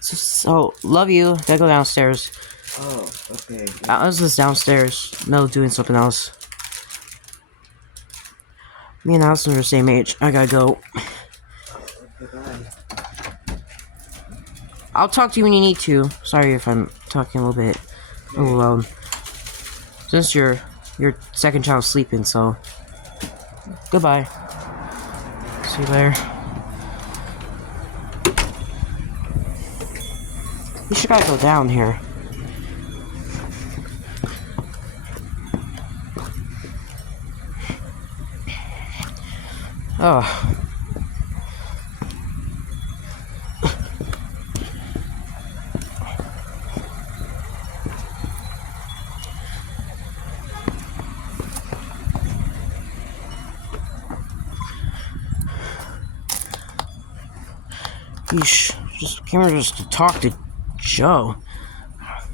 So love you. Gotta go downstairs. Oh, okay. I was just downstairs. Mel doing something else. Me and Allison are the same age. I gotta go. Goodbye. I'll talk to you when you need to. Sorry if I'm talking a little bit loud. Since your second child's sleeping, so goodbye. See you later. You should gotta go down here. Oh. Yeesh. Just came here just to talk to Joe.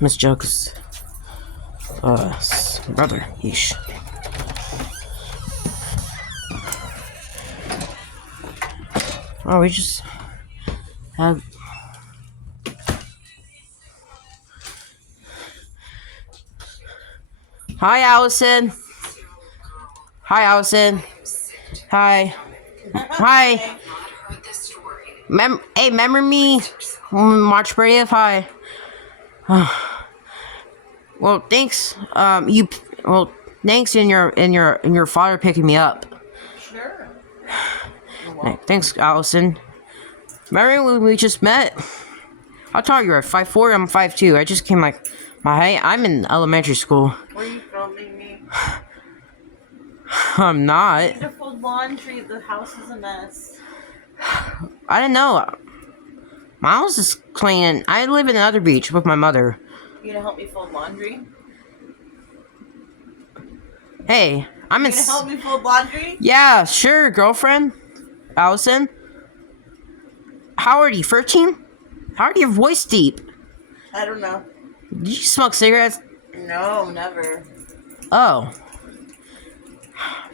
Miss Joke's brother. Yeesh. Oh, we just had Hi, Allison. Hi, Allison. Hi. Hi. Hey, remember me? March 30th? Hi. Well, thanks. Thanks in your father picking me up. Sure. Thanks, Allison. Remember when we just met? I thought you were 5'4", I'm 5'2". I just came like my height. I'm in elementary school. Were you filming me? I'm not. I need to fold laundry. The house is a mess. I didn't know. My house is clean. I live in another beach with my mother. You gonna help me fold laundry? Hey, I'm You in. gonna help me fold laundry? Yeah, sure, girlfriend. Allison. How old are you? 13? How are your voice deep? I don't know. Did you smoke cigarettes? No, never. Oh.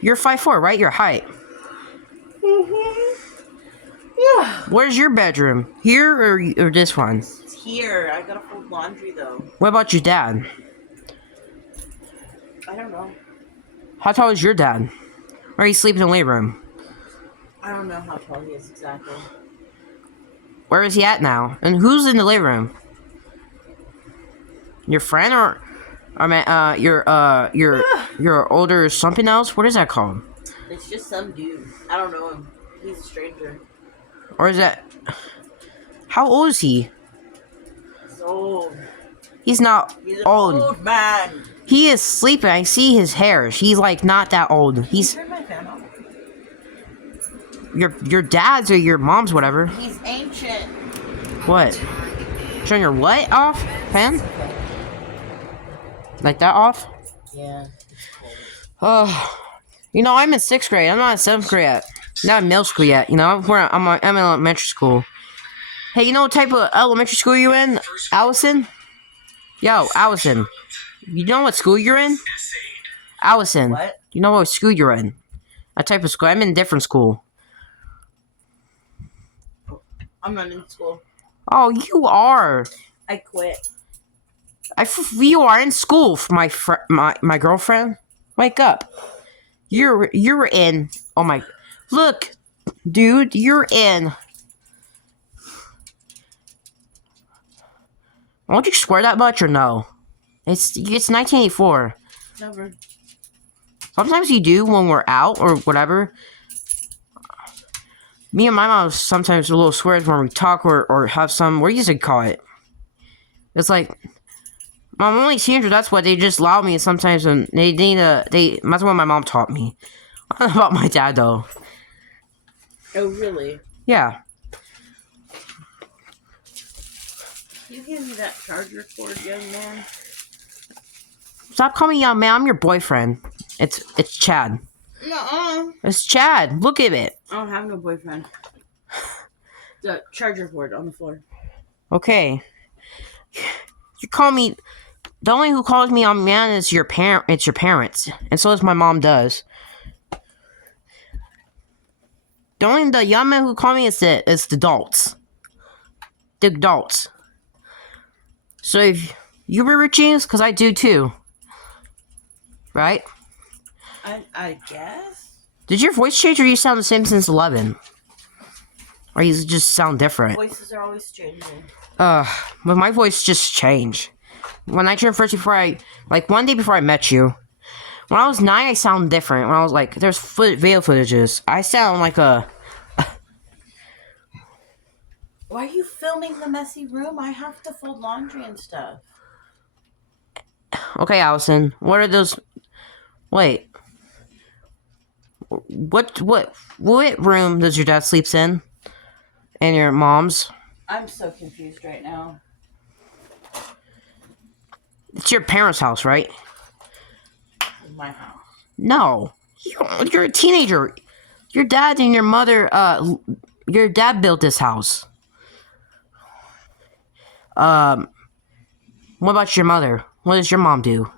You're 5'4", right? Your height. Yeah. Where's your bedroom? Here or this one? It's here. I gotta fold laundry though. What about your dad? I don't know. How tall is your dad? Or are you sleeping in the living room? I don't know how tall he is exactly. Where is he at now? And who's in the living room? Your friend or your older something else? What is that called? It's just some dude. I don't know him. He's a stranger. Or is that? How old is he? So He's not He's an old. old man. He is sleeping. I see his hair. He's like not that old. He's Turn my fan off. your dad's or your mom's, whatever. He's ancient. What? Turn your what off? Fan? Like that off? Yeah. Oh, you know, I'm in 6th grade. I'm not in 7th grade yet. Not in middle school yet. You know, I'm in elementary school. Hey, you know what type of elementary school you in, Allison? Yo, Allison. You know what school you're in? Allison. What? You know what school you're in? What type of school? I'm in a different school. I'm not in school. Oh, you are. I quit. You are in school, my girlfriend. Wake up. You're in. Oh my. Look, dude, you're in. Won't you swear that much or no? It's 1984. Never. Sometimes you do when we're out or whatever. Me and my mom sometimes a little swears when we talk or have some. What do you call it? It's like, I'm only teenager. That's what they just allow me sometimes, and they need a. That's what my mom taught me. I don't know about my dad though. Oh, really? Yeah. You give me that charger cord, young man. Stop calling me young man. I'm your boyfriend. It's Chad. No. It's Chad. Look at it. I don't have no boyfriend. The charger cord on the floor. Okay. You call me. The only who calls me young man is your parent. It's your parents, and so is my mom does. The young man who call me is the adults. The adults. So if you remember jeans, because I do too. Right? I guess. Did your voice change or you sound the same since 11? Or you just sound different? Voices are always changing. But my voice just changed. When I turned first one day before I met you. When I was 9, I sound different. When I was like, there's video footages. I sound like a... Why are you filming the messy room? I have to fold laundry and stuff. Okay, Allison. What are those... Wait. What room does your dad sleeps in? And your mom's? I'm so confused right now. It's your parents' house, right? My house. No. You're a teenager. Your dad and your mother, your dad built this house. What about your mother? What does your mom do?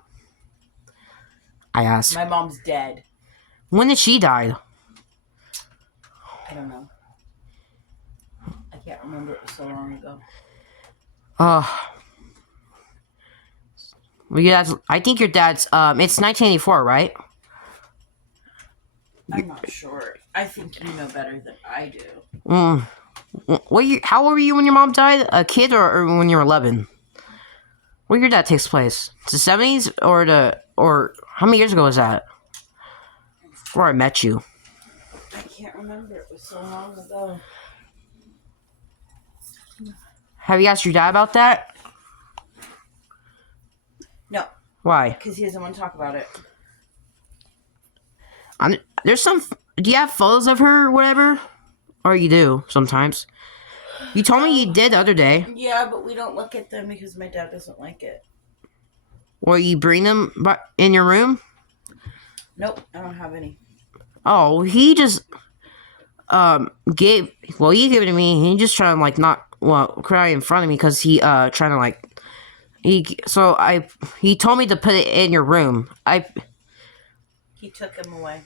I asked. My mom's dead. When did she die? I don't know. I can't remember. It was so long ago. Well, yeah, I think your dad's, it's 1984, right? I'm not sure. I think you know better than I do. How old were you when your mom died? A kid or when you were 11? Where your dad takes place? The 70s or how many years ago was that? Before I met you. I can't remember. It was so long ago. Have you asked your dad about that? No, Why? because he doesn't want to talk about it. There's some. Do you have photos of her or whatever? Or you do sometimes. You told me you did the other day. Yeah, but we don't look at them because my dad doesn't like it. Or you bring them in your room? Nope, I don't have any. Oh, he just gave. Well, he gave it to me. He just trying to like not cry in front of me because he trying to like he told me to put it in your room. He took him away.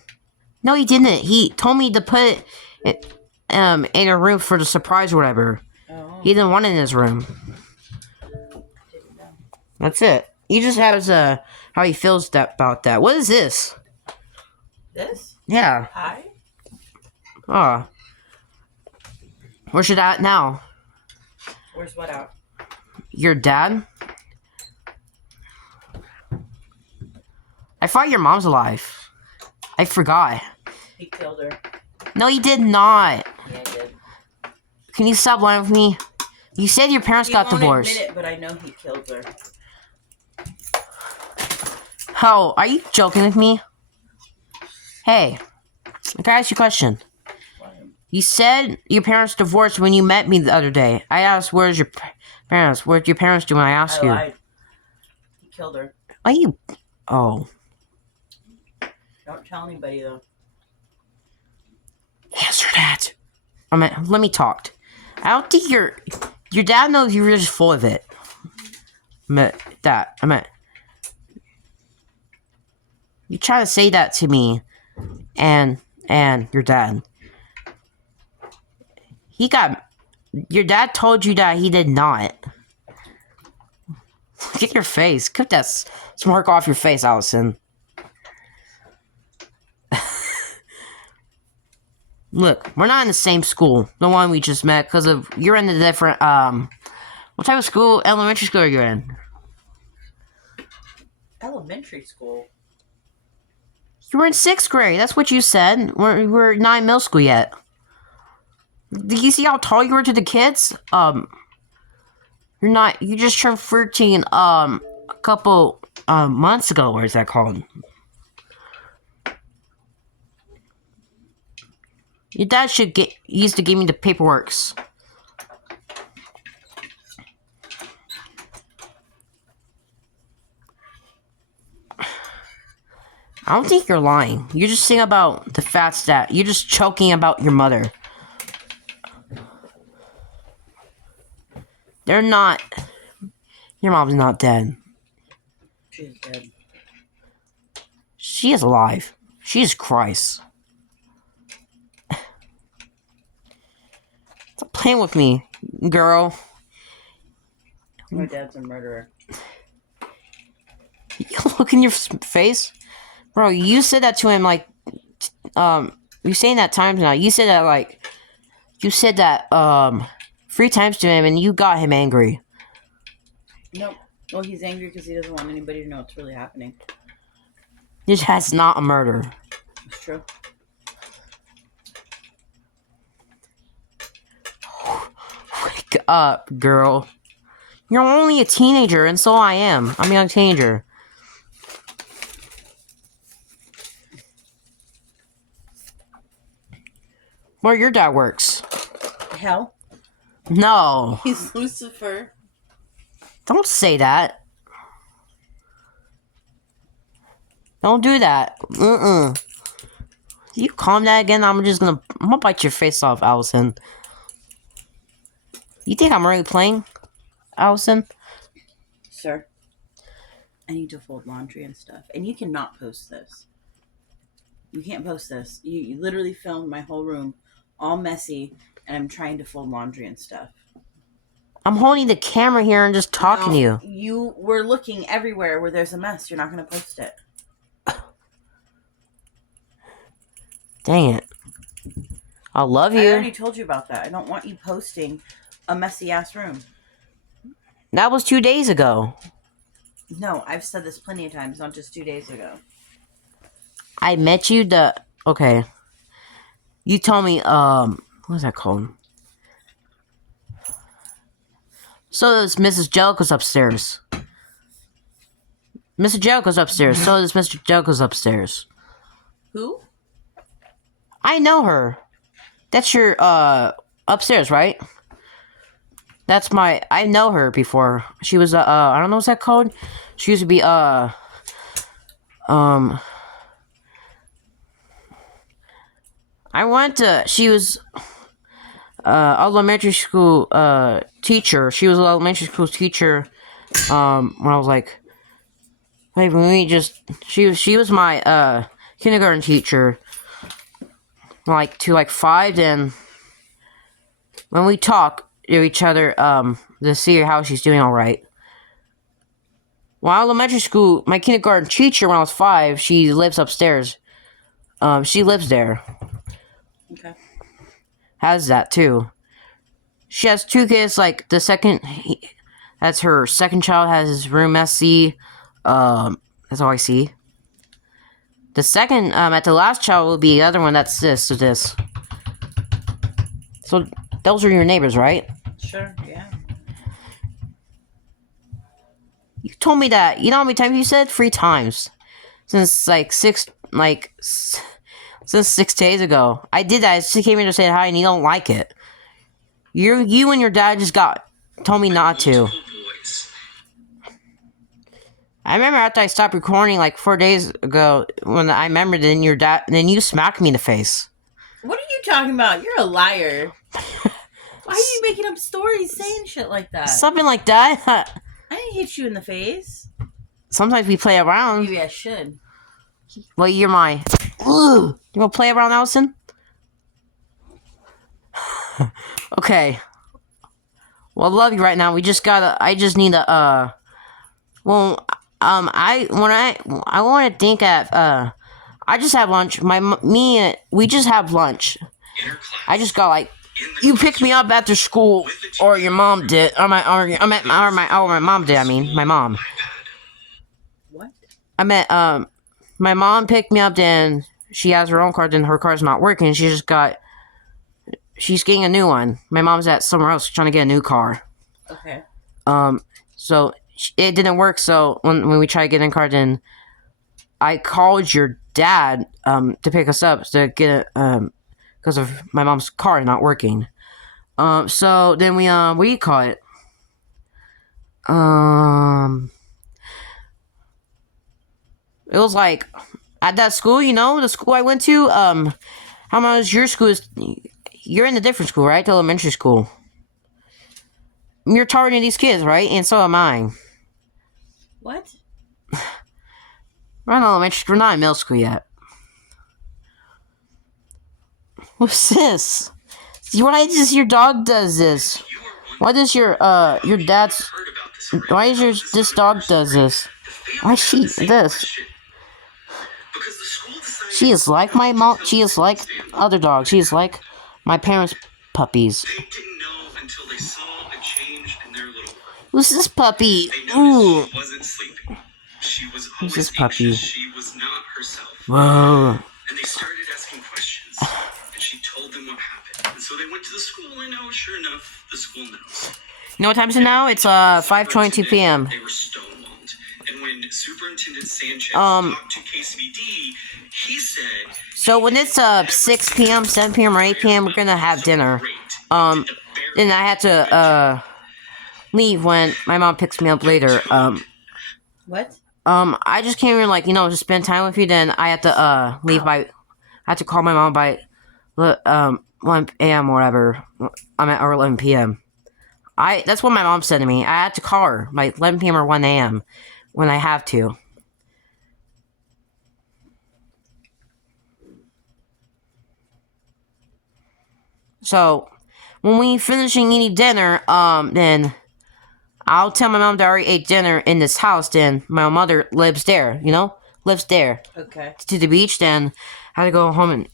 No, he didn't. He told me to put it in a room for the surprise or whatever. Oh. He didn't want it in his room. Didn't know. That's it. He just has how he feels about that. What is this? This? Yeah. Hi? Oh. Where's your dad now? Where's what out? Your dad? I thought your mom's alive. I forgot. He killed her. No, he did not. Yeah, he did. Can you stop lying with me? You said your parents He got won't divorced. admit it, but I know he killed her. Oh, are you joking with me? Hey, I gotta ask you a question. You said your parents divorced when you met me the other day. I asked, where's your parents? What did your parents do when I asked I you? lied. He killed her. Are you... Oh. Don't tell anybody though. Answer that. Let me talk. I don't think your dad knows you were just full of it. You try to say that to me, and your dad. Your dad told you that he did not. Look at your face. Cut that smirk off your face, Allison. Look, we're not in the same school. The one we just met, because of you're in a different what type of school, elementary school are you in? Elementary school. You were in 6th grade. That's what you said. We're not in middle school yet. Did you see how tall you were to the kids? You're not. You just turned 13. A couple months ago. What is that called? Your dad used to give me the paperworks. I don't think you're lying. You're just saying about the fact that you're just choking about your mother. They're not. Your mom's not dead. She's dead. She is alive. She is Christ. Stop playing with me, girl. My dad's a murderer. You look in your face. Bro, you said that to him like, you're saying that times now. You said that 3 times to him and you got him angry. Nope. Well, he's angry because he doesn't want anybody to know what's really happening. That's not a murder. It's true. Wake up, girl. You're only a teenager and so I am. I'm a young teenager. Where your dad works. Hell? No. He's Lucifer. Don't say that. Don't do that. You calm that again, I'm gonna bite your face off, Allison. You think I'm really playing, Allison? Sir, I need to fold laundry and stuff. And you cannot post this. You can't post this. You literally filmed my whole room all messy, and I'm trying to fold laundry and stuff. I'm holding the camera here and just talking to you. You were looking everywhere where there's a mess. You're not going to post it. Dang it. I love I you. already told you about that. I don't want you posting a messy-ass room. That was 2 days ago. No, I've said this plenty of times, not just 2 days ago. I met you okay. You told me, what's that called? So does Mrs. Jellicoe's upstairs. Mr. Jellicoe's upstairs. So does Mr. Jellicoe's upstairs. Who? I know her. That's your, upstairs, right? I know her before. She was, I don't know what's that called? She used to be, she was, elementary school, teacher. She was an elementary school teacher, when I was like, she was my, kindergarten teacher, to 5, then, when we talk to each other, to see how she's doing alright. While elementary school, my kindergarten teacher, when I was 5, she lives upstairs. She lives there. Okay. Has that, too. She has 2 kids, that's her second child, has his room messy. That's all I see. The second, at the last child will be the other one that's this. So, those are your neighbors, right? Sure, yeah. You told me that. You know how many times you said? 3 times. since since 6 days ago. I did that. I just came here to say hi, and you don't like it. You and your dad just told me not to. I remember after I stopped recording like 4 days ago, when I remember then your dad, then you smacked me in the face. What are you talking about? You're a liar. Why are you making up stories saying shit like that? Something like that. I didn't hit you in the face. Sometimes we play around. Maybe I should. Well, you're my. Ugh. You wanna play around, Allison? Okay. Well, I love you right now. I just need to, well, I want to think at, I just have lunch. We just have lunch. I just got like, you picked me up after school, or your mom did, or my mom did. I mean, my mom. What? I meant, my mom picked me up. Then she has her own car. Then her car's not working. She's getting a new one. My mom's at somewhere else trying to get a new car. Okay. So it didn't work. So when we tried to get in car, then I called your dad to pick us up to get because of my mom's car not working. So then we call it. It was like at that school, the school I went to. How much your school is? You're in a different school, right? The elementary school. You're targeting these kids, right? And so am I. What? We're in elementary school. We're not in middle school yet. What's this? Why does your dog does this? Why does your dad's? Why is this dog does this? Why she this? She is like my mom. She is like other dogs. She is like my parents' puppies. Who's this puppy? Ooh. Who's this puppy? Whoa. And they started asking questions. And she told them what happened. And so they went to the school, and sure enough, the school knows. You know what time is it now? It's 5:22 p.m. They were stonewalled. And when Superintendent Sanchez talked to KCBD, he said... So when it's 6 p.m., 7 p.m., or 8 p.m., we're gonna have dinner. Then I had to leave when my mom picks me up later. What? I just came here to spend time with you. Then I had to leave I had to call my mom by 1 a.m. or whatever. I'm at or 11 p.m. That's what my mom said to me. I had to call her by 11 p.m. or 1 a.m. when I have to. So when we finishing eating dinner, then I'll tell my mom that I already ate dinner in this house. Then my mother lives there, lives there. Okay. To the beach. Then I had to go home and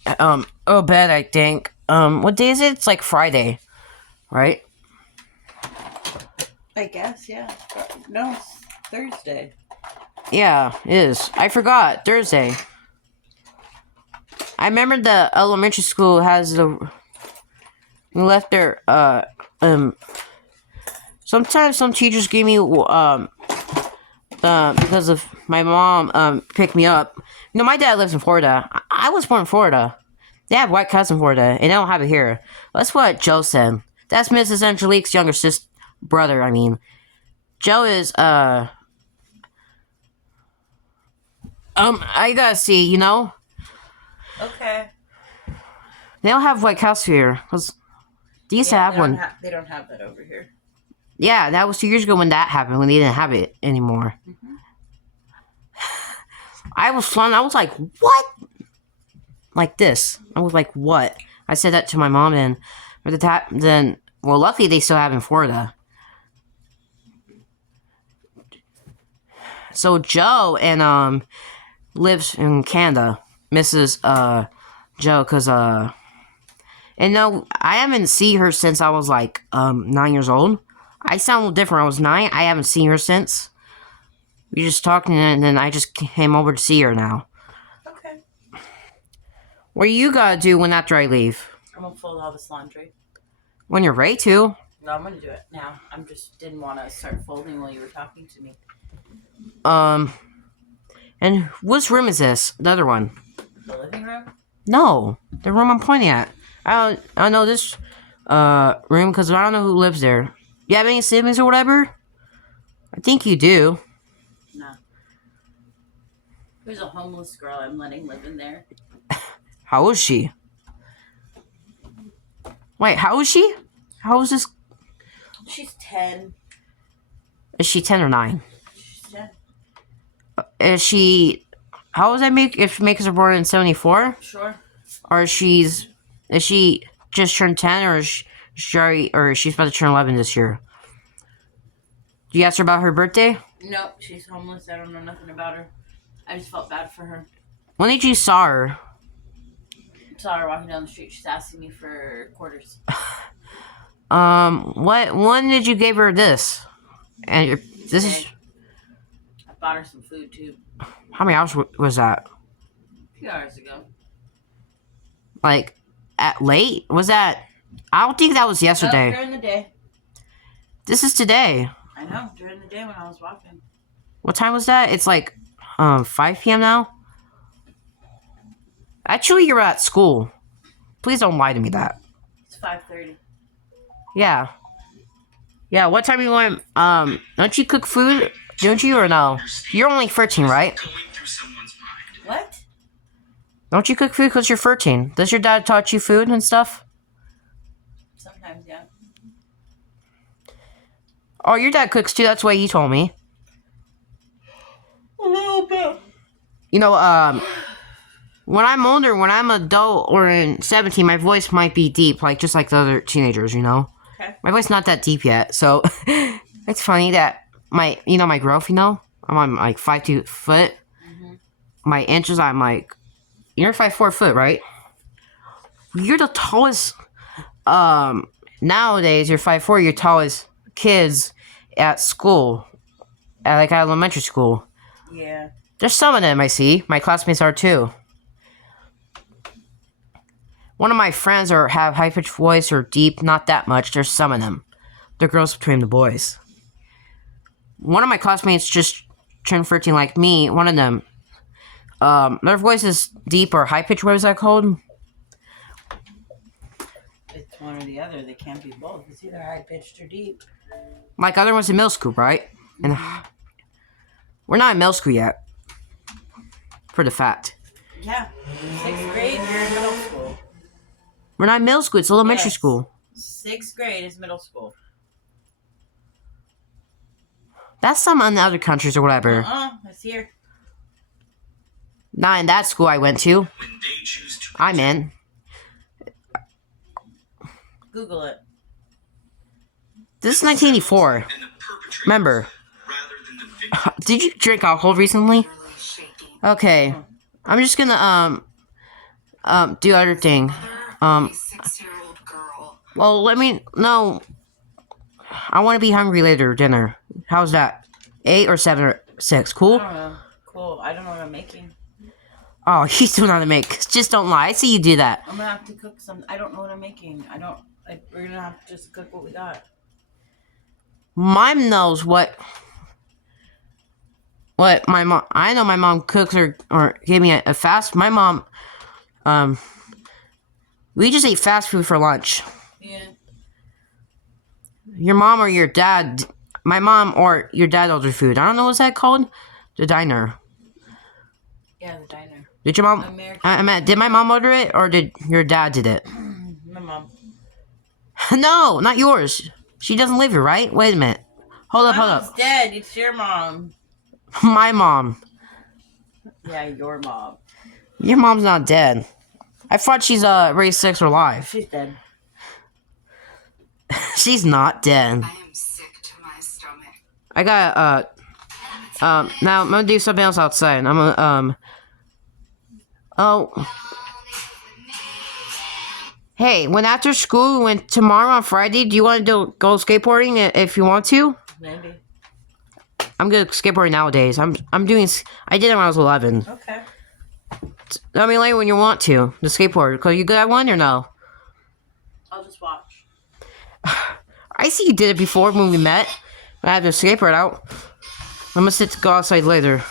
go to bed. I think. What day is it? It's like Friday, right? I guess, yeah. No, it's Thursday. Yeah, it is. I forgot. Thursday. I remember the elementary school has we left there. Sometimes some teachers give me because of my mom picked me up. My dad lives in Florida. I was born in Florida. They have white cousin in Florida, and they don't have it here. That's what Joe said. That's Mrs. Angelique's younger brother. I mean, Joe is I gotta see. Okay. They don't have white cows here. Cause they used to have one. They don't have that over here. Yeah, that was 2 years ago when that happened, when they didn't have it anymore. Mm-hmm. I was fun. I was like, what? Like this. I was like, what? I said that to my mom, and then, well, luckily they still have in Florida. So Joe and lives in Canada, Mrs. Joe, cause and no, I haven't seen her since I was like 9 years old. I sound a little different. I was 9. I haven't seen her since. We just talking, and then I just came over to see her now. Okay. What do you gotta do when after I leave? I'm gonna fold all this laundry. When you're ready to. No, I'm gonna do it now. I'm just didn't want to start folding while you were talking to me. And whose room is this? The other one. The living room? No, the room I'm pointing at. I don't know this room because I don't know who lives there. You have any siblings or whatever? I think you do. No. There's a homeless girl I'm letting live in there. How old is she? Wait, how is she? How is this? She's 10. Is she 10 or 9? She's 10. Is she? How does that make? If makes her born in 74, Sure. or is she just turned 10, or is she already, or she's about to turn 11 this year? Do you ask her about her birthday? Nope, she's homeless. I don't know nothing about her. I just felt bad for her. When did you saw her? Saw her walking down the street. She's asking me for quarters. When did you give her this? And this is Okay. I bought her some food too. how many hours was that? A few hours ago. Like at late? Was that? I don't think that was No, yesterday. during the day. This is today. I know, during the day when I was walking. What time was that? It's like 5 p.m. now. Actually, you're at school. Please don't lie to me that. It's 5:30. Yeah. Yeah, what time you want? Don't you cook food? Don't you or no? You're only 13, right? Going through someone's mind. What? Don't you cook food because you're 13? Does your dad taught you food and stuff? Sometimes, yeah. Oh, your dad cooks too. That's what he told me. A little bit. You know, when I'm older, when I'm adult or in 17, my voice might be deep, like just like the other teenagers, you know? Okay. My voice not that deep yet, so it's funny that my growth, I'm on like 5'2" foot. Mm-hmm. My inches, I'm like, you're 5'4" foot, right? You're the tallest, nowadays, you're 5'4", you're tallest kids at school, at like elementary school. Yeah. There's some of them I see. My classmates are too. One of my friends have high-pitched voice or deep, not that much. There's some of them. The girls between the boys. One of my classmates just turned 13 like me. One of them. Their voice is deep or high-pitched. What is that called? It's one or the other. They can't be both. It's either high pitched or deep. Like other ones in middle school, right? And we're not in middle school yet. For the fact. Yeah. 6th grade, you're in middle school. We're not in middle school. It's elementary Yes. school. 6th grade is middle school. That's some in other countries or whatever. It's here. Not in that school I went to. When they choose to I'm in. Google it. This is 1984. and the perpetrator Remember. rather than the victim. Did you drink alcohol recently? Okay. I'm just gonna do other thing. 6-year-old girl. Well, let me know. I want to be hungry later. Dinner. How's that? 8 or 7 or 6. Cool. I don't know. Cool. I don't know what I'm making. Oh, you still know how to make. Just don't lie. I see you do that. I'm gonna have to cook some. I don't know what I'm making. We're gonna have to just cook what we got. Mom knows what my mom. I know my mom cooks or gave me a fast. My mom. We just ate fast food for lunch. Yeah. Your mom or your dad. My mom or your dad ordered food. I don't know what's that called. The diner. Yeah, the diner. Did your mom? American. Did my mom order it or did your dad did it? My mom. No, not yours. She doesn't live here, right? Wait a minute. Hold My up, hold mom's up. dead. It's your mom. My mom. Yeah, your mom. Your mom's not dead. I thought she's raised 6 or alive. She's dead. She's not dead. I am sick to my stomach. I got now I'm gonna do something else outside. I'm gonna oh. Hey, when after school, when tomorrow on Friday, do you want to go skateboarding if you want to? Maybe. I'm good at skateboarding nowadays. I did it when I was 11. Okay. Tell me later when you want to, the skateboard. Are you good at one or no? I'll just watch. I see you did it before when we met. I had the skateboard out. I'm gonna go outside later.